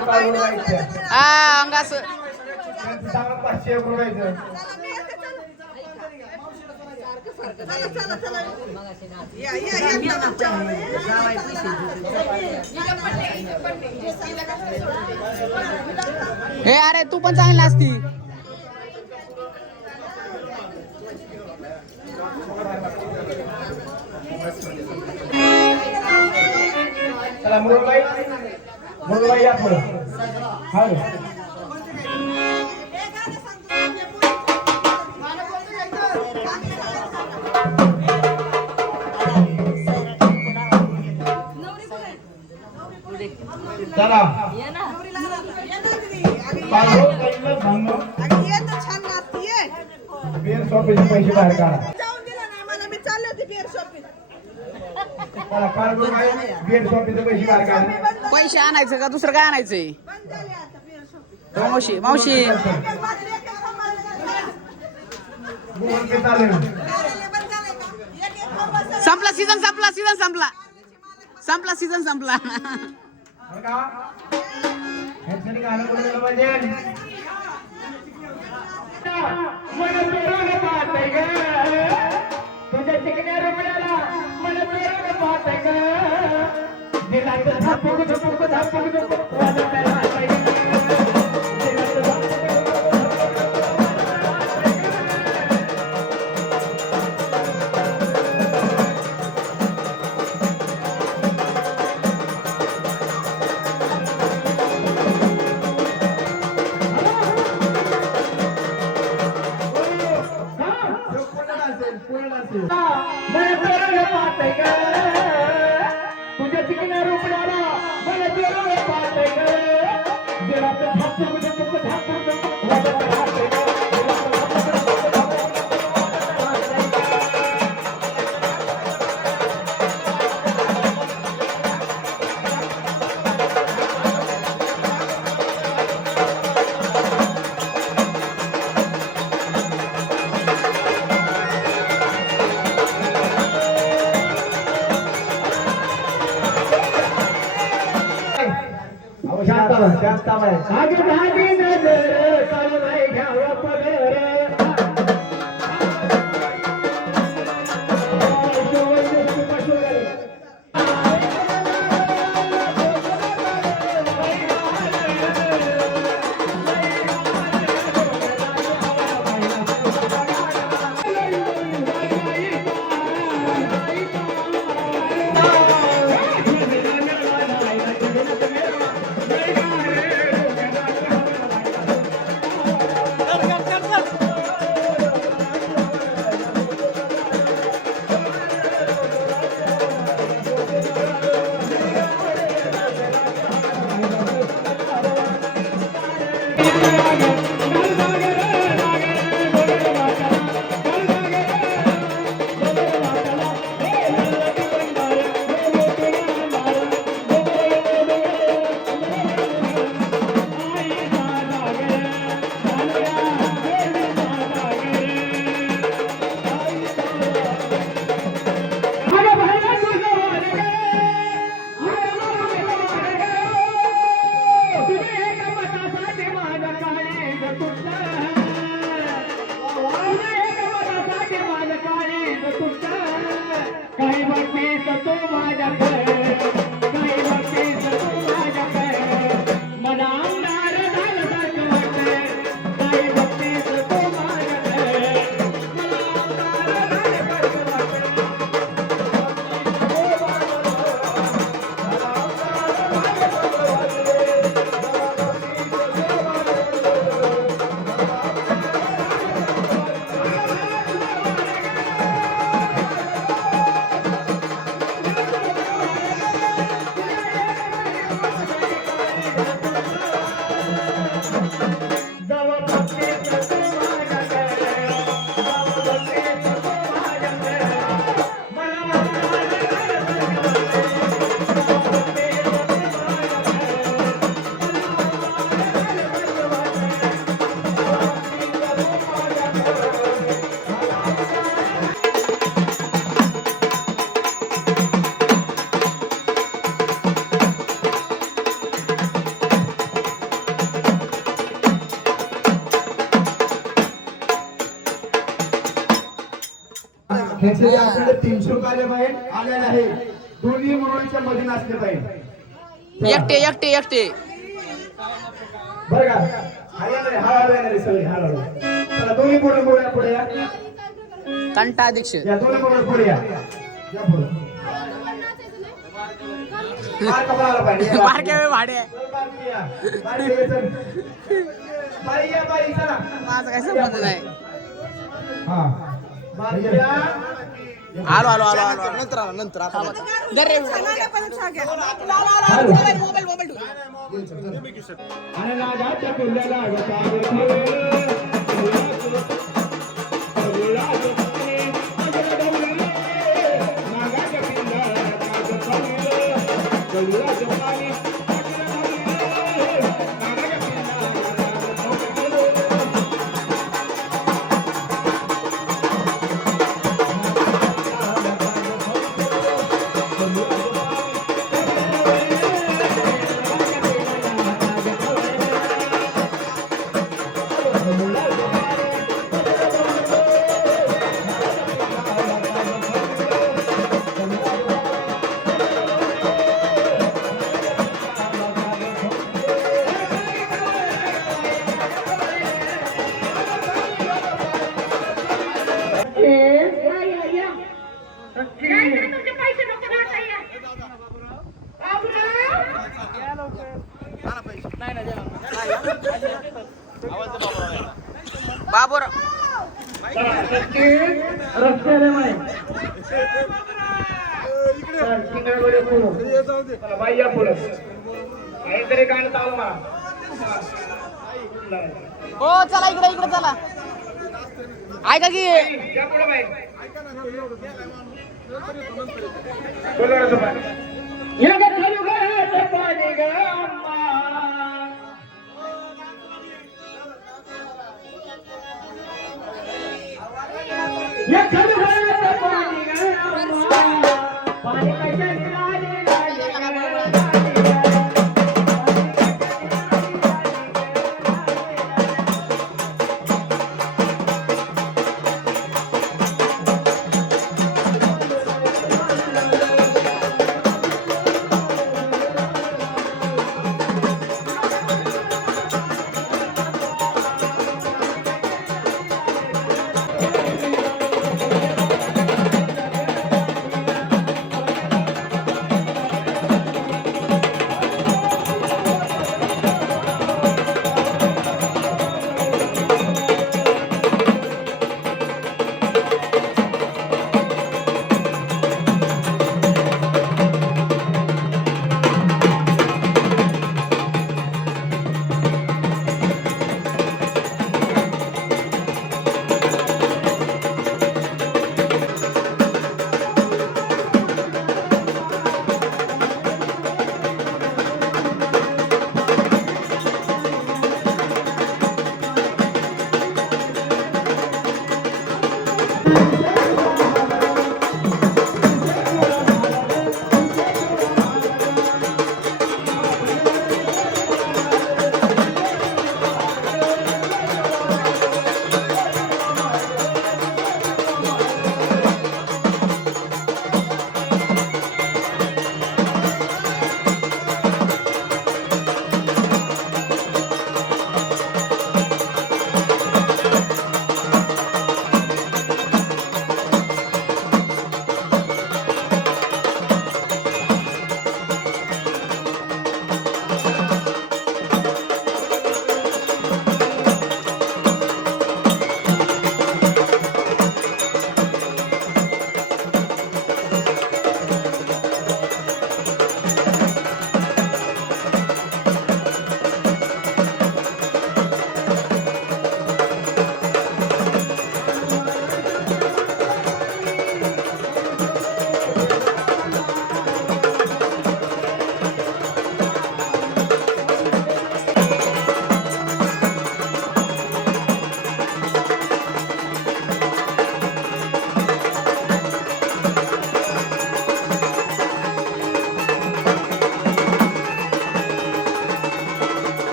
रुपये काल उडवायचे अंग असं चांगलं 500 रुपयाचं हे अरे तू पण चांगली असती चला मुरबाई या पुढं हा चला बिअर शॉपीचे पैसे बाहेर काढा चला बिअर शॉपीचे पैसे बाहेर काढा पैसे आणायचं का दुसरं काय आणायचंय मावशी मावशी गुगल पे चालेल संपला सीझन संपला सीझन संपला संपला सीझन संपला बरं का ह्याच्याने गाणं बोलायला पाहिजे मला पेरून पाहते ग तुझ्या चिकण्या रुपयाला मला पेरून पाहते ग दिलाचं धापूक धपूक धापूक धपूक वाजत राहते तुझ्या चिकण्या रुपयाला मला पेरून पाहते ग दिलाचं धापूक धपूक धापूक धपूक वाजत राहते ग आगे भागी नजर चालवाय घ्यावा पगार काही बाकी तो माझ्याकडे काही बाकी तो माझ्याकडे मला आमदार झालं सारखं वाटतंय काही बाकी तो माझ्याकडे मला आमदार झालं सारखं वाटतंय असे आपल्याला 300 रुपये बाहेर आलेले आहे. दोन्ही मुलांच्या मध्ये नसले पाहिजे एकटे एकटे एकटे बरं का. हळू येणारे सगळे हळू. चला दोन्ही मुलं पुढे या. कंटा अध्यक्ष या दोन्ही मुलं पुढे या. या पुढे. मार कपाळाला पाहिजे. बारक्या वेळ भाडे बाई या बाई चला. माझं काय संबंध नाही. हा बाई या. आलो आलो आलो आलो नंतर दर रे मोबाईल मोबाईल आणि नागाच्या पिल्ल्याला तुमचे पैसे नको बाबर रस्त्याने माय बाई या पुढं काहीतरी काय चालू मला. हो चला इकडे इकडे चला ऐका की या पुढं बाई. बोलवलं पाणी. या ग खाली गळ्याचं पाणी ग अम्मा. या खाली गळ्याचं पाणी ग अम्मा. पाणी कशाने लाले लाले ग.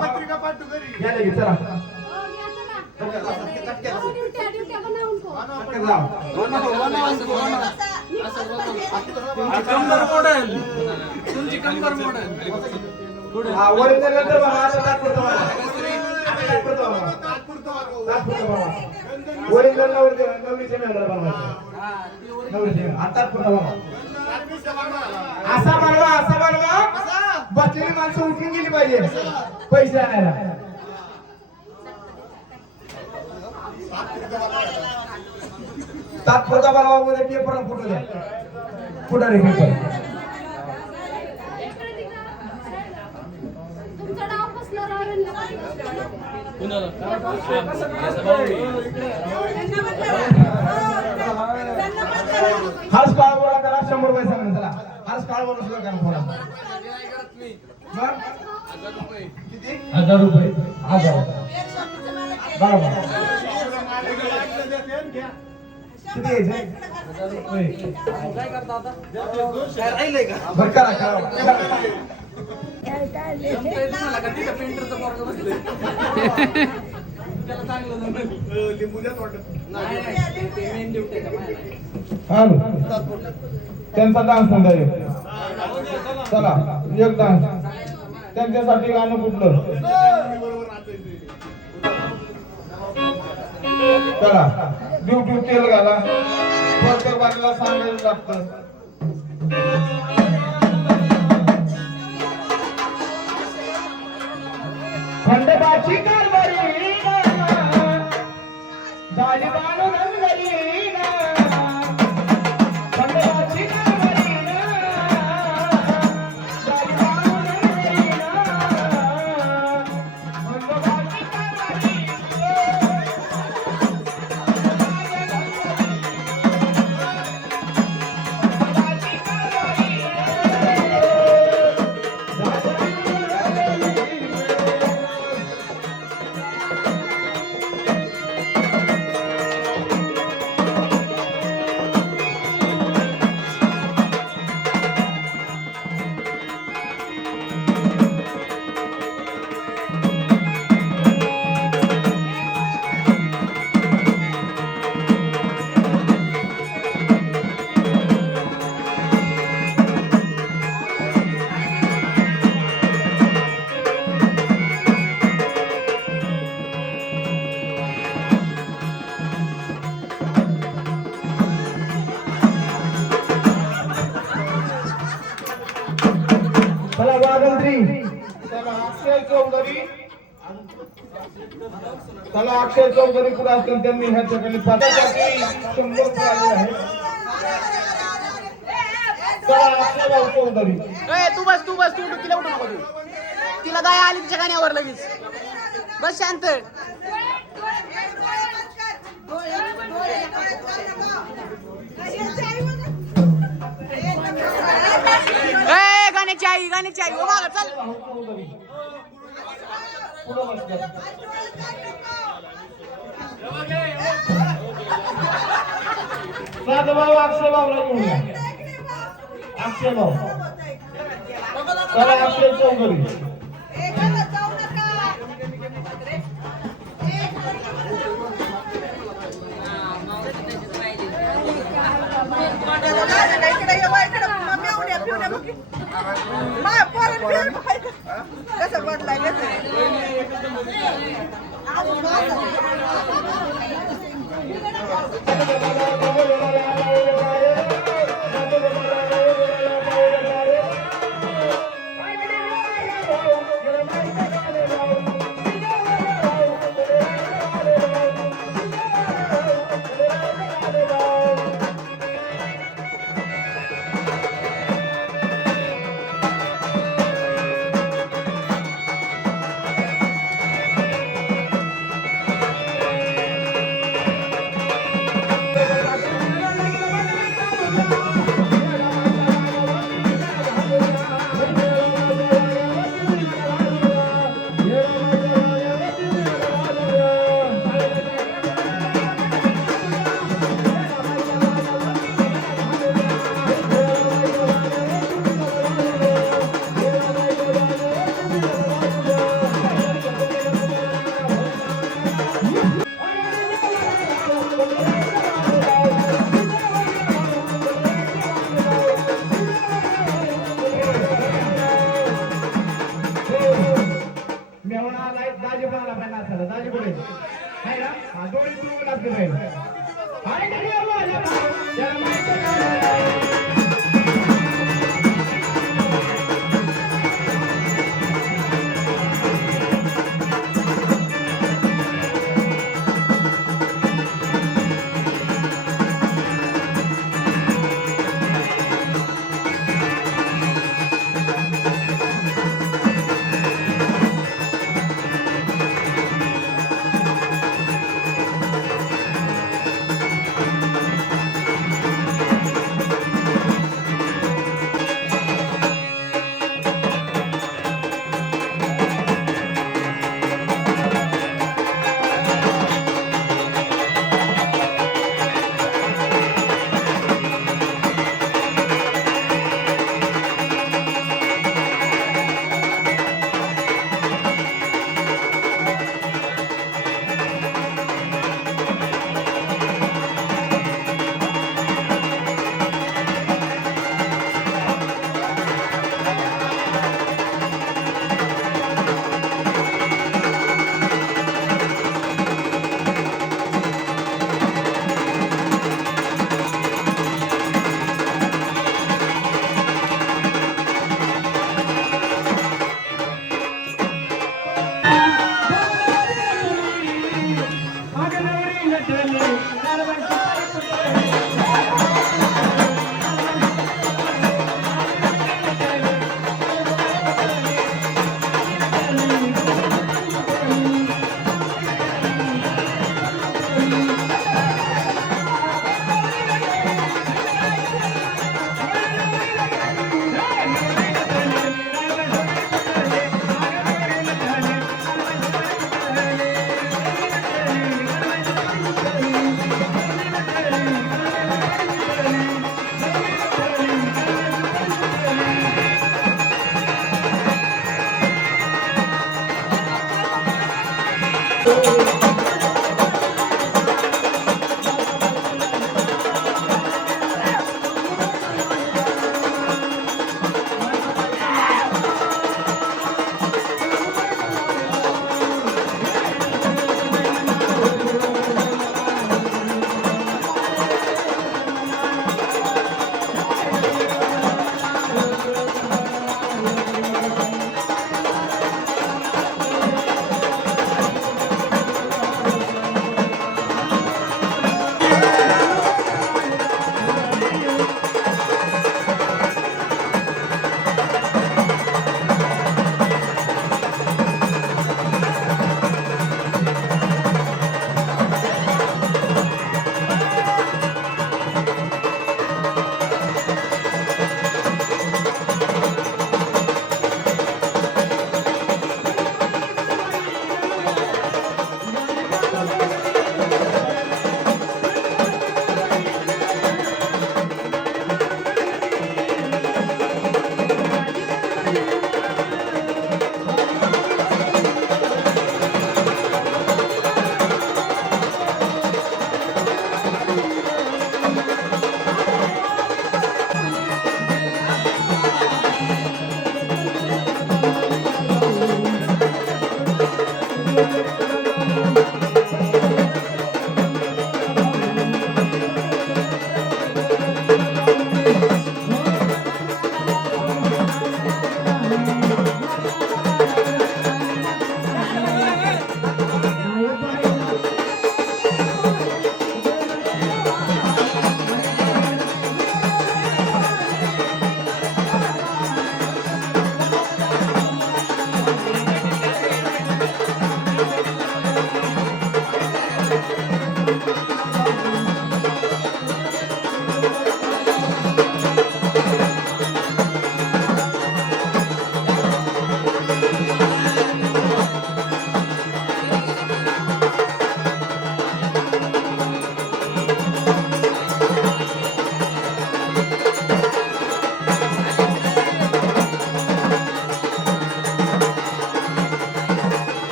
पत्रिका पाठवू घरी. या लगेच चला तुमची कंबर मोडेल. हा वडील नंतर बाबा आता तात्पुरतं बाबा. आता तात्पुरतं बाबा. तात्पुरतं बाबा. वडील नवरीच्या मेंढराला बनवायचं. नवरीच्या आता तात्पुरतं बाबा. असा बनवा बसलेली माणसं उठून गेली पाहिजे पैसे आणायला. तात्पुरता बनवा मध्ये पेपर फुटू द्या. पुढारी पेपर तुमचं नाव कसलं राहिलं? हाच काळ बोला करा 100 रुपये सांगा चला. हाच काळ बोला सुद्धा करा बोला. मग? किती? 1000 रुपये. 1000 बरोबर. किती घ्यायचे? होय. बरं करा करा. त्यांचा डान्स म्हणता येईल. चला एक डान्स त्यांच्यासाठी गाणं कुठलं. चला ड्यूटी तेल घाला. प्रत्येक बाजूला सांगायला लागतं. खंडोबाची कारभारी झाली बाणू रंगली खंडोबाची कारभारी झाली बाणू रंगली खंडोबाची कारभारी चला वागंत्री चला अक्षय चौधरी पुढे असतील त्यांनी ह्या ठिकाणी 100 रुपये आले आहेत. चला अक्षय भाऊ चौधरी. तू बस तू तिला उठू नको तू. तिला गाय आली तिच्या गाण्यावर लगेच. बस शांत. गाण्याची आई ओ मागं चल. भाऊ अक्षय भाऊला घेऊया. अक्षय भाऊ चला अक्षय चौधरी. कसं बदलायचं पण आलाय दाजी पण आला पाहिजे नाचायला दाजी कुठे आहे ना हा दोन्ही तू नाचले पाहिजे आणि घरी आलो आल्या त्याला माहिती आहे.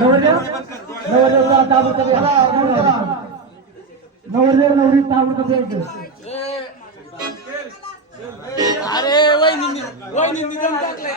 नवरदेव ताबडतोब नवरदेव नवरी ताबडतोब यायचं. अरे वहिनी दम टाकले.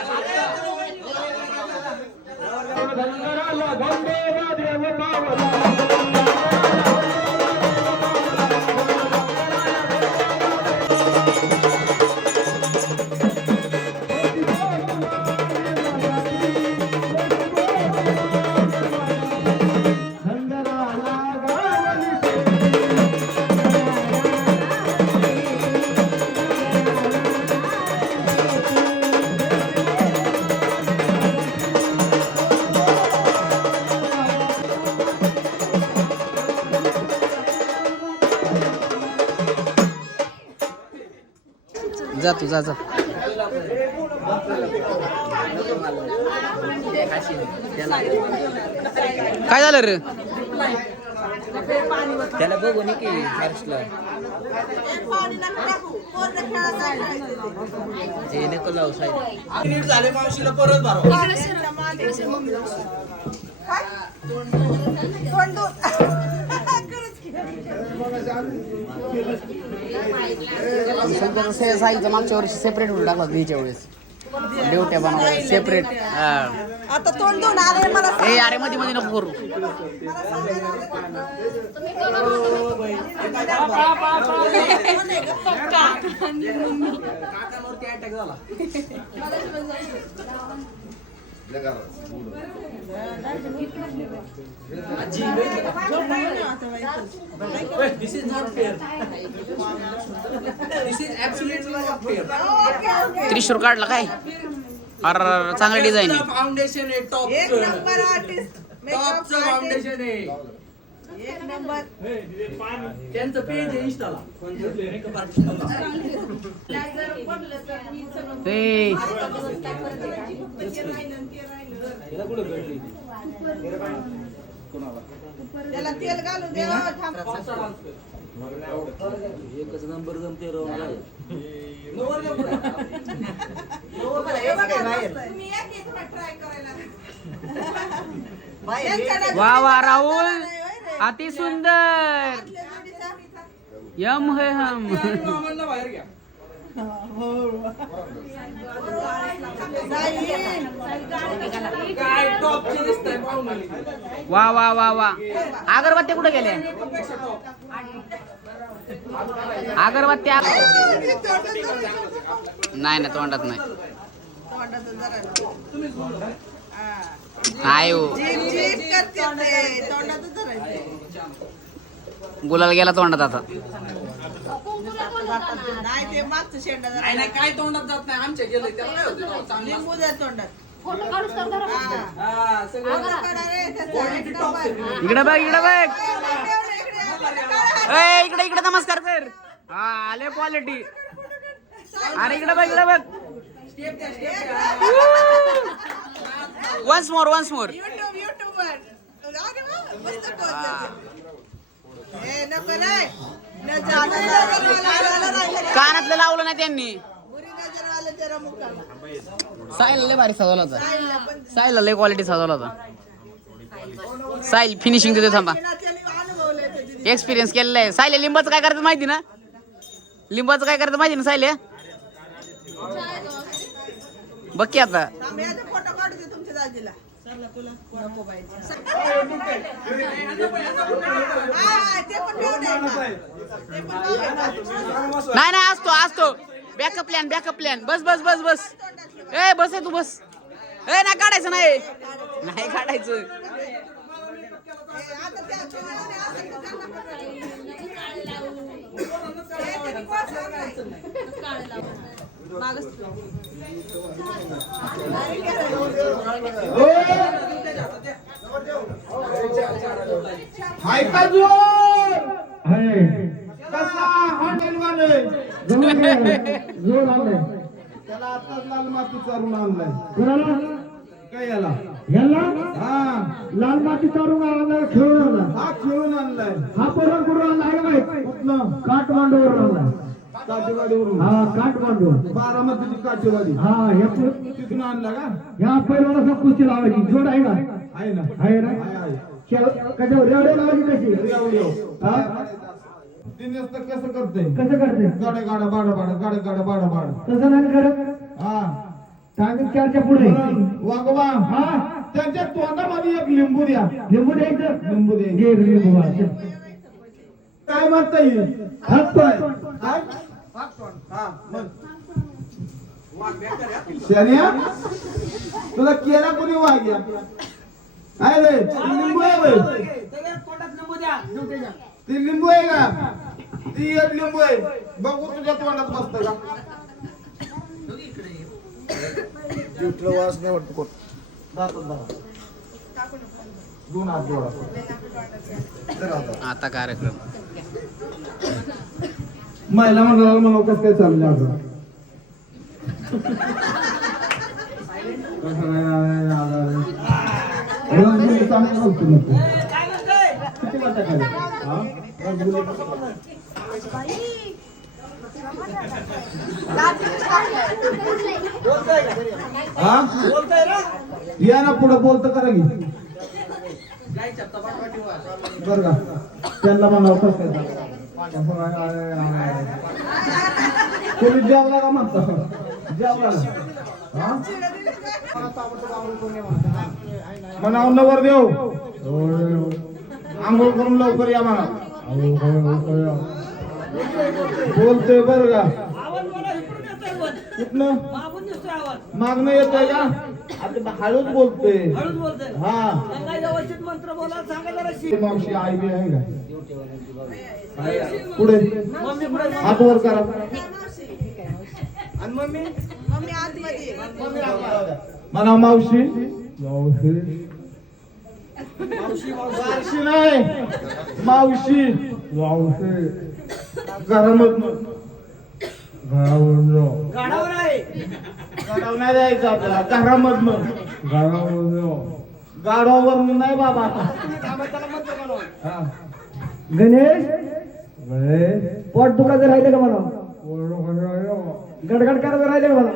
जा तू जा. काय झालं रे त्याला बघू की हर्षला हे नको जाऊ साहेब. नीट झाले मावशीला परत भरवा. साईचं मागच्या वर्षी सेपरेट होऊन टाकला ह्याच्या वेळेस ड्युट्या बनवायला सेपरेट. आता तोंड दोन अरे मला ए अरे मध्ये मध्ये नको करू. काकांवरती अटॅक झाला. This is not fair. This is absolutely not fair. Thrissur काढला काय अरे चांगलं डिझाईन आहे. फाउंडेशन आहे टॉप. एक नंबर आर्टिस्ट टॉपचं फाउंडेशन आहे. एक नंबर त्यांचं पेज आहे इंस्टाला. ए त्याला तेल घालून दे. एकच नंबर जमते तुम्ही या की थोडा ट्राय करायला. वा वा राहुल अति सुंदर यम है हम. बाहेर घ्या. काय टॉपचे दिसतंय पाहुणे. वा वा वा वा अगरबत्त्या कुठे गेल्या अगरबत्त्या नाही ना तोंडात नाही. नाही हो गुलाल गेला तोंडात आता. नाही ते मागचं शेंडा जरा. नाही काय तोंडात जात नाही. आमच्या गेलंय त्याला काय होतं चांगलं. लिंबू द्या तोंडात. फोटो काढूस तर धरा. हा सगळं काढा रे त्याचा एक नंबर. इकडे बघ इकडे ए इकडे इकडे नमस्कार कर. हा आले क्वालिटी. अरे इकडे बघ स्टेप द्या. वन्स मोर युट्यूबवर अरे वा मस्त पोच. ए नको रे न जाना कानातलं लावलं नाही त्यांनी. बुरी नजर वाले तेरा मुकाला. साहिल लय भारी सजवला होता. साहिलला पण साहिल लय क्वालिटी सजवला होता. साहिल फिनिशिंग देतो थांबा. त्याने अनुभवलंय त्याची. एक्सपिरियन्स केलेला आहे. साहिल लिंबाचं काय करायचं माहिती ना. लिंबाचं काय करायचं माहिती ना साहिल. बघ की आता आम्ही आता फोटो काढू दे तुमच्या दाजीला. सरला तुला नको बाई. हा ते पण ठेवू दे का? ते पण ठेवू दे. नाही असतो बॅकअप प्लॅन बस ए बस आहे तू बस. ए नाही काढायचं नाही काढायचं. आता त्या ठेवण्याने असं हाय का जोर कसा हॉटेल वाले जोर आणलाय त्याला आताच लाल माती करून आणलाय. कुणाला काय याला याला हा लाल माती चारून आणला खेळून आणला. हा खेळून आणलाय. हा परवा कुठून आणला आहे माहित. कुठनं काठमांडूवर आणला. काठेवाडीवरून. हा काठमांडू. बारामतीची काठेवाडी. हा हे तिथून आणला का? ह्या पैलवानाचा कुस्ती लावायची जोड आहे का. आहे ना आहे ना आहे. कशावर रेवड्या लावायची कशी हा ती नुसतं कसं करते कसं करते गाड्या गाड्या बाडा बाडा गाड्या गाड्या बाडा बाडा तसं नाही करत हा टायमिंग 4च्या पुढे वागोबा हा त्यांच्या तोंडामध्ये एक लिंबू द्या लिंबू द्यायचं लिंबू दे घे लिंबू वाच. काय म्हणता येईल हात पाय. काय हा मग शनिया तुला केला कोणी वाग्या काय रे लिंबू आहे बे. ती लिंबू आहे का ती एक लिंबू आहे बघू तुझ्या तोंडात बसत का वास नाही वाटत कोण दोन हात जोडा आता कार्यक्रम महिला मंडळाला म्हणावं कसं काय चाललं आता चांगलं बोलतो नको किती वाटा खाली हा या ना पुढं बोलतं करा की बर का त्यांना म्हणावं कसं कोणी जेवला का म्हणतो जेवला म्हणाव नवर देव आंघोळ करून लवकर या म्हणा बोलतोय बर का कुठनं मागणं येतोय का आता हळूच बोलतोय हा मावशी आई बी आहे का पुढे हात वर करा मम्मी आतमध्ये म्हणा मावशी मावशी मावशी नाही मावशी मावशी घरामधनं गाडावर नाही जायचं आपल्याला घरामधनं गाडावर नाही बाबा हा. गणेश पोट दुखायचं राहिले का मला गडगड करायचं राहिले का मला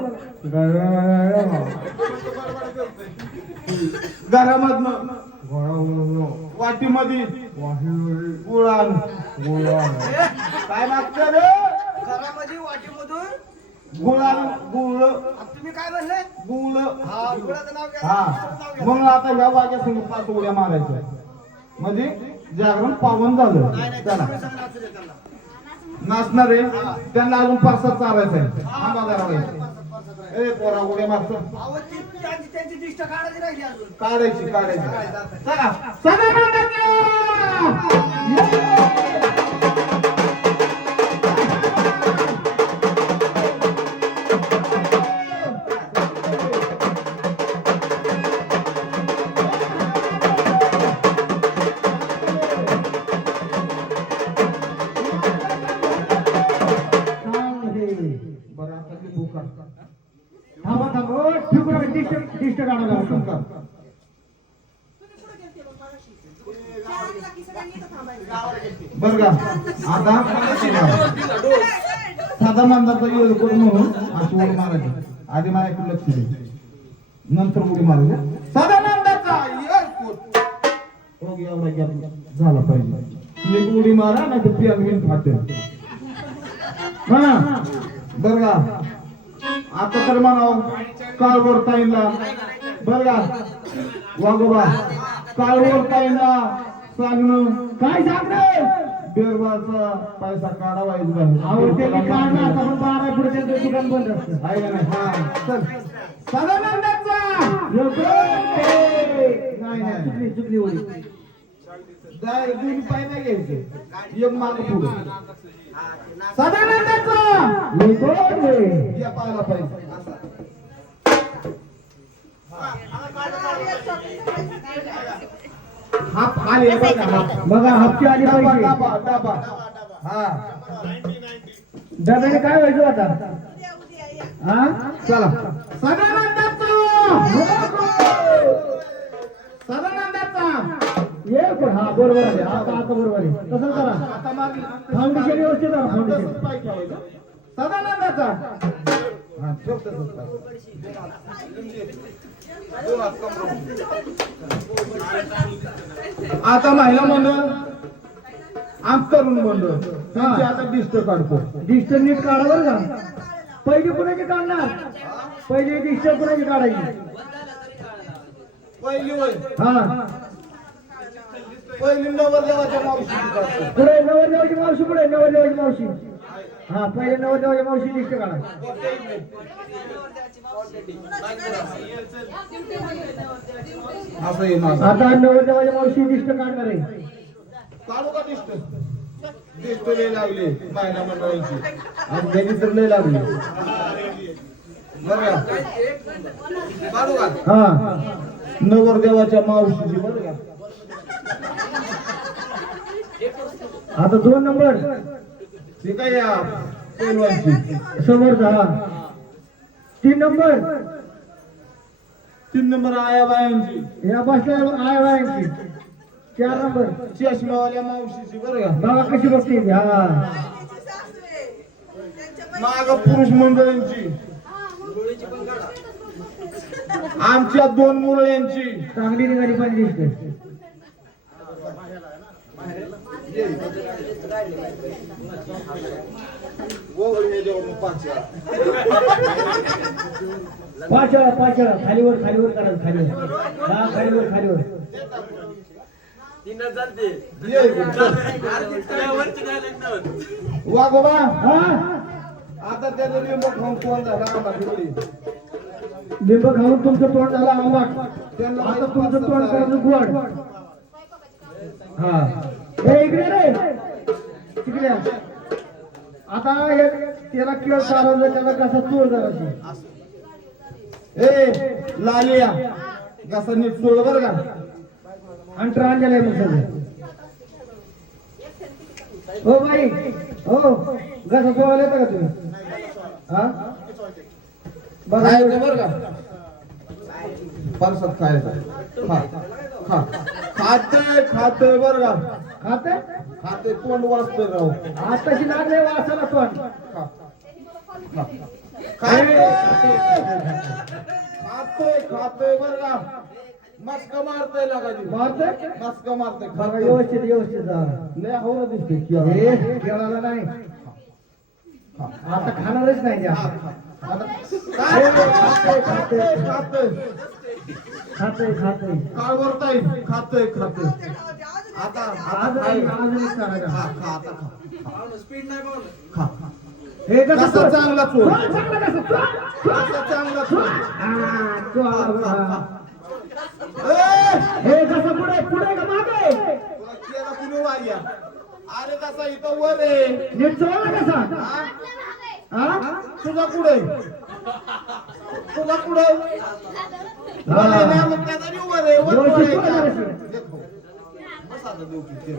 घरामधनं वाटीमध्ये गुळान काय मागतं रे घरामध्ये वाटीमधून गुळान गुळ तुम्ही काय म्हणले गुळ हा गुळाचं नाव घ्या हा मग आता ह्या वाग्या संग 5 उड्या मारायच्या म्हणजे जागरण पावन झालं चला नाचणार आहे त्यांना अजून 5-7 चारायचं आहे थांबा जरा बाई. ए पोरा उड्या मारतो त्यांची दिष्ट काढायची राहिली अजून काढायची चला सदा थांबा थांबा ठिकून दिष्ट काढायला बर का आता साधा मांदाचा योग करून म्हणून अशी उडी मारायची आधी माझ्याकडे लक्ष दे नंतर उडी मारायची साधा मांदाचा योग एवढा गॅप झाला पाहिजे एक उडी मारा नाही तर पियान घेऊन फाटेल म्हणा बर का आता तर म्हणाव काळभोर ताईंला बर का वागोबा काळभोर ताईंला सांगणं काय सांगते बेरबाचा पैसा काढावा काढला आता पण 12 पुढे त्यांचं दुकान बंद असतं आहे का नाही हा चल सदानंदाचा चुकली चुकली होती जाय दोन पाय नाही घ्यायचे एक माग पुढे सदानंदाचा या पाहायला पाहिजे हात आले बघा हप्ते आली डबा पाहिजे डबा डबा हा डब्याने काय व्हायचं आता हा चला सदानंदाचा सदानंदाचा एक हा बरोबर आहे आता बरोबर आहे तसं करा आता मागली फाउंडेशन व्यवस्थित करा फाउंडेशन सदानंदाचा हा ठेव तसंच का. दोन हात कमरेवर. आता महिला मंडळ आणि तरुण मंडळ त्यांची आता डिस्ट काढतो. डिस्ट नीट काढा बरं का. पहिली कुणाची काढणार? पहिली डिस्ट कुणाची काढायची? पहिली होय हा पहिली नवरदेवाच्या मावशीची काढतो. पुढे नवरदेवाची मावशी, पुढे नवरदेवाची मावशी. हा पहिले नवरदेवाची मावशी डिस्ट काढा. असं आहे माझं. आता नवरदेवाची मावशी डिस्ट काढणार आहे. काढू का डिस्ट? डिस्ट लय लागले महिला मंडळांची. आणि त्यांनी तर लय लागली. बरं का? काढू का? हा नवरदेवाच्या मावशीची बरं का. आता 2 नंबर ती काय या पैलवानची. समोरचा. हा 3 नंबर 3 नंबर आया बायांची. या बसल्या आय बायांची. 4 नंबर चष्म्यावाल्या मावशीची बरं का. बाबा कशी बसते ती. हा माग पुरुष मंडळींची. आमच्या 2 मुरळ्यांची. चांगली निघाली पाहिजे डिस्ट. पाच खालीवर खालीवर करायचं. खालीवर हा खालीवर खालीवर. वाघोबा हा आता त्याचा रिमोट होऊन फोन झाला आम्हाला थोडी. लिंब खाऊन तुमचं तोंड झालं आंबट. आता तुमचं तोंड करायचं गोड. हा हे इकडे रे तिकडे या. आता हे त्याला किळ चालवलं त्याला कसा चोळ जराशी. ए लालिया कसा नीट सोड बरं का. आणि ट्रान झालंय मग सगळं. हो बाई हो कसा चोळायला येतं का तुम्ही? हा बघा खायचं बरं का. परसात खायचा. खा खा खाते खाते बरं का. खाते खाते तोंड वाचतोय राव. आताशी लागले वासाला तोंड. खा खा खाते खाते खाते बरं का. मस्का मारतोय लागायची. मारते मस्का मारतोय. बघा खाते. व्यवस्थित व्यवस्थित जा. लय हवं दिसते हे केळाला नाही. आता खाणारच नाही त्या. खाते खाते खाते खाते खाते काळवरताय खाते खाते. आता आज अजूनच करायला. खा खा आता खा. खा हे कसं कसा चांगला चोर. चांगला कसं कसा चांगला चोर. हे कसं पुढे पुढे का मागे? केला कुणी वाग्या. अरे कसा इथं वर आहे. नीट चोळला कसा? हा तुझा पुढे तुझा पुढे वर आहे ना, मग त्याचा बी वर आहे. वर व्यवस्थित आहे चोळा का? जराशी. देखो. बस आता देऊ की ते.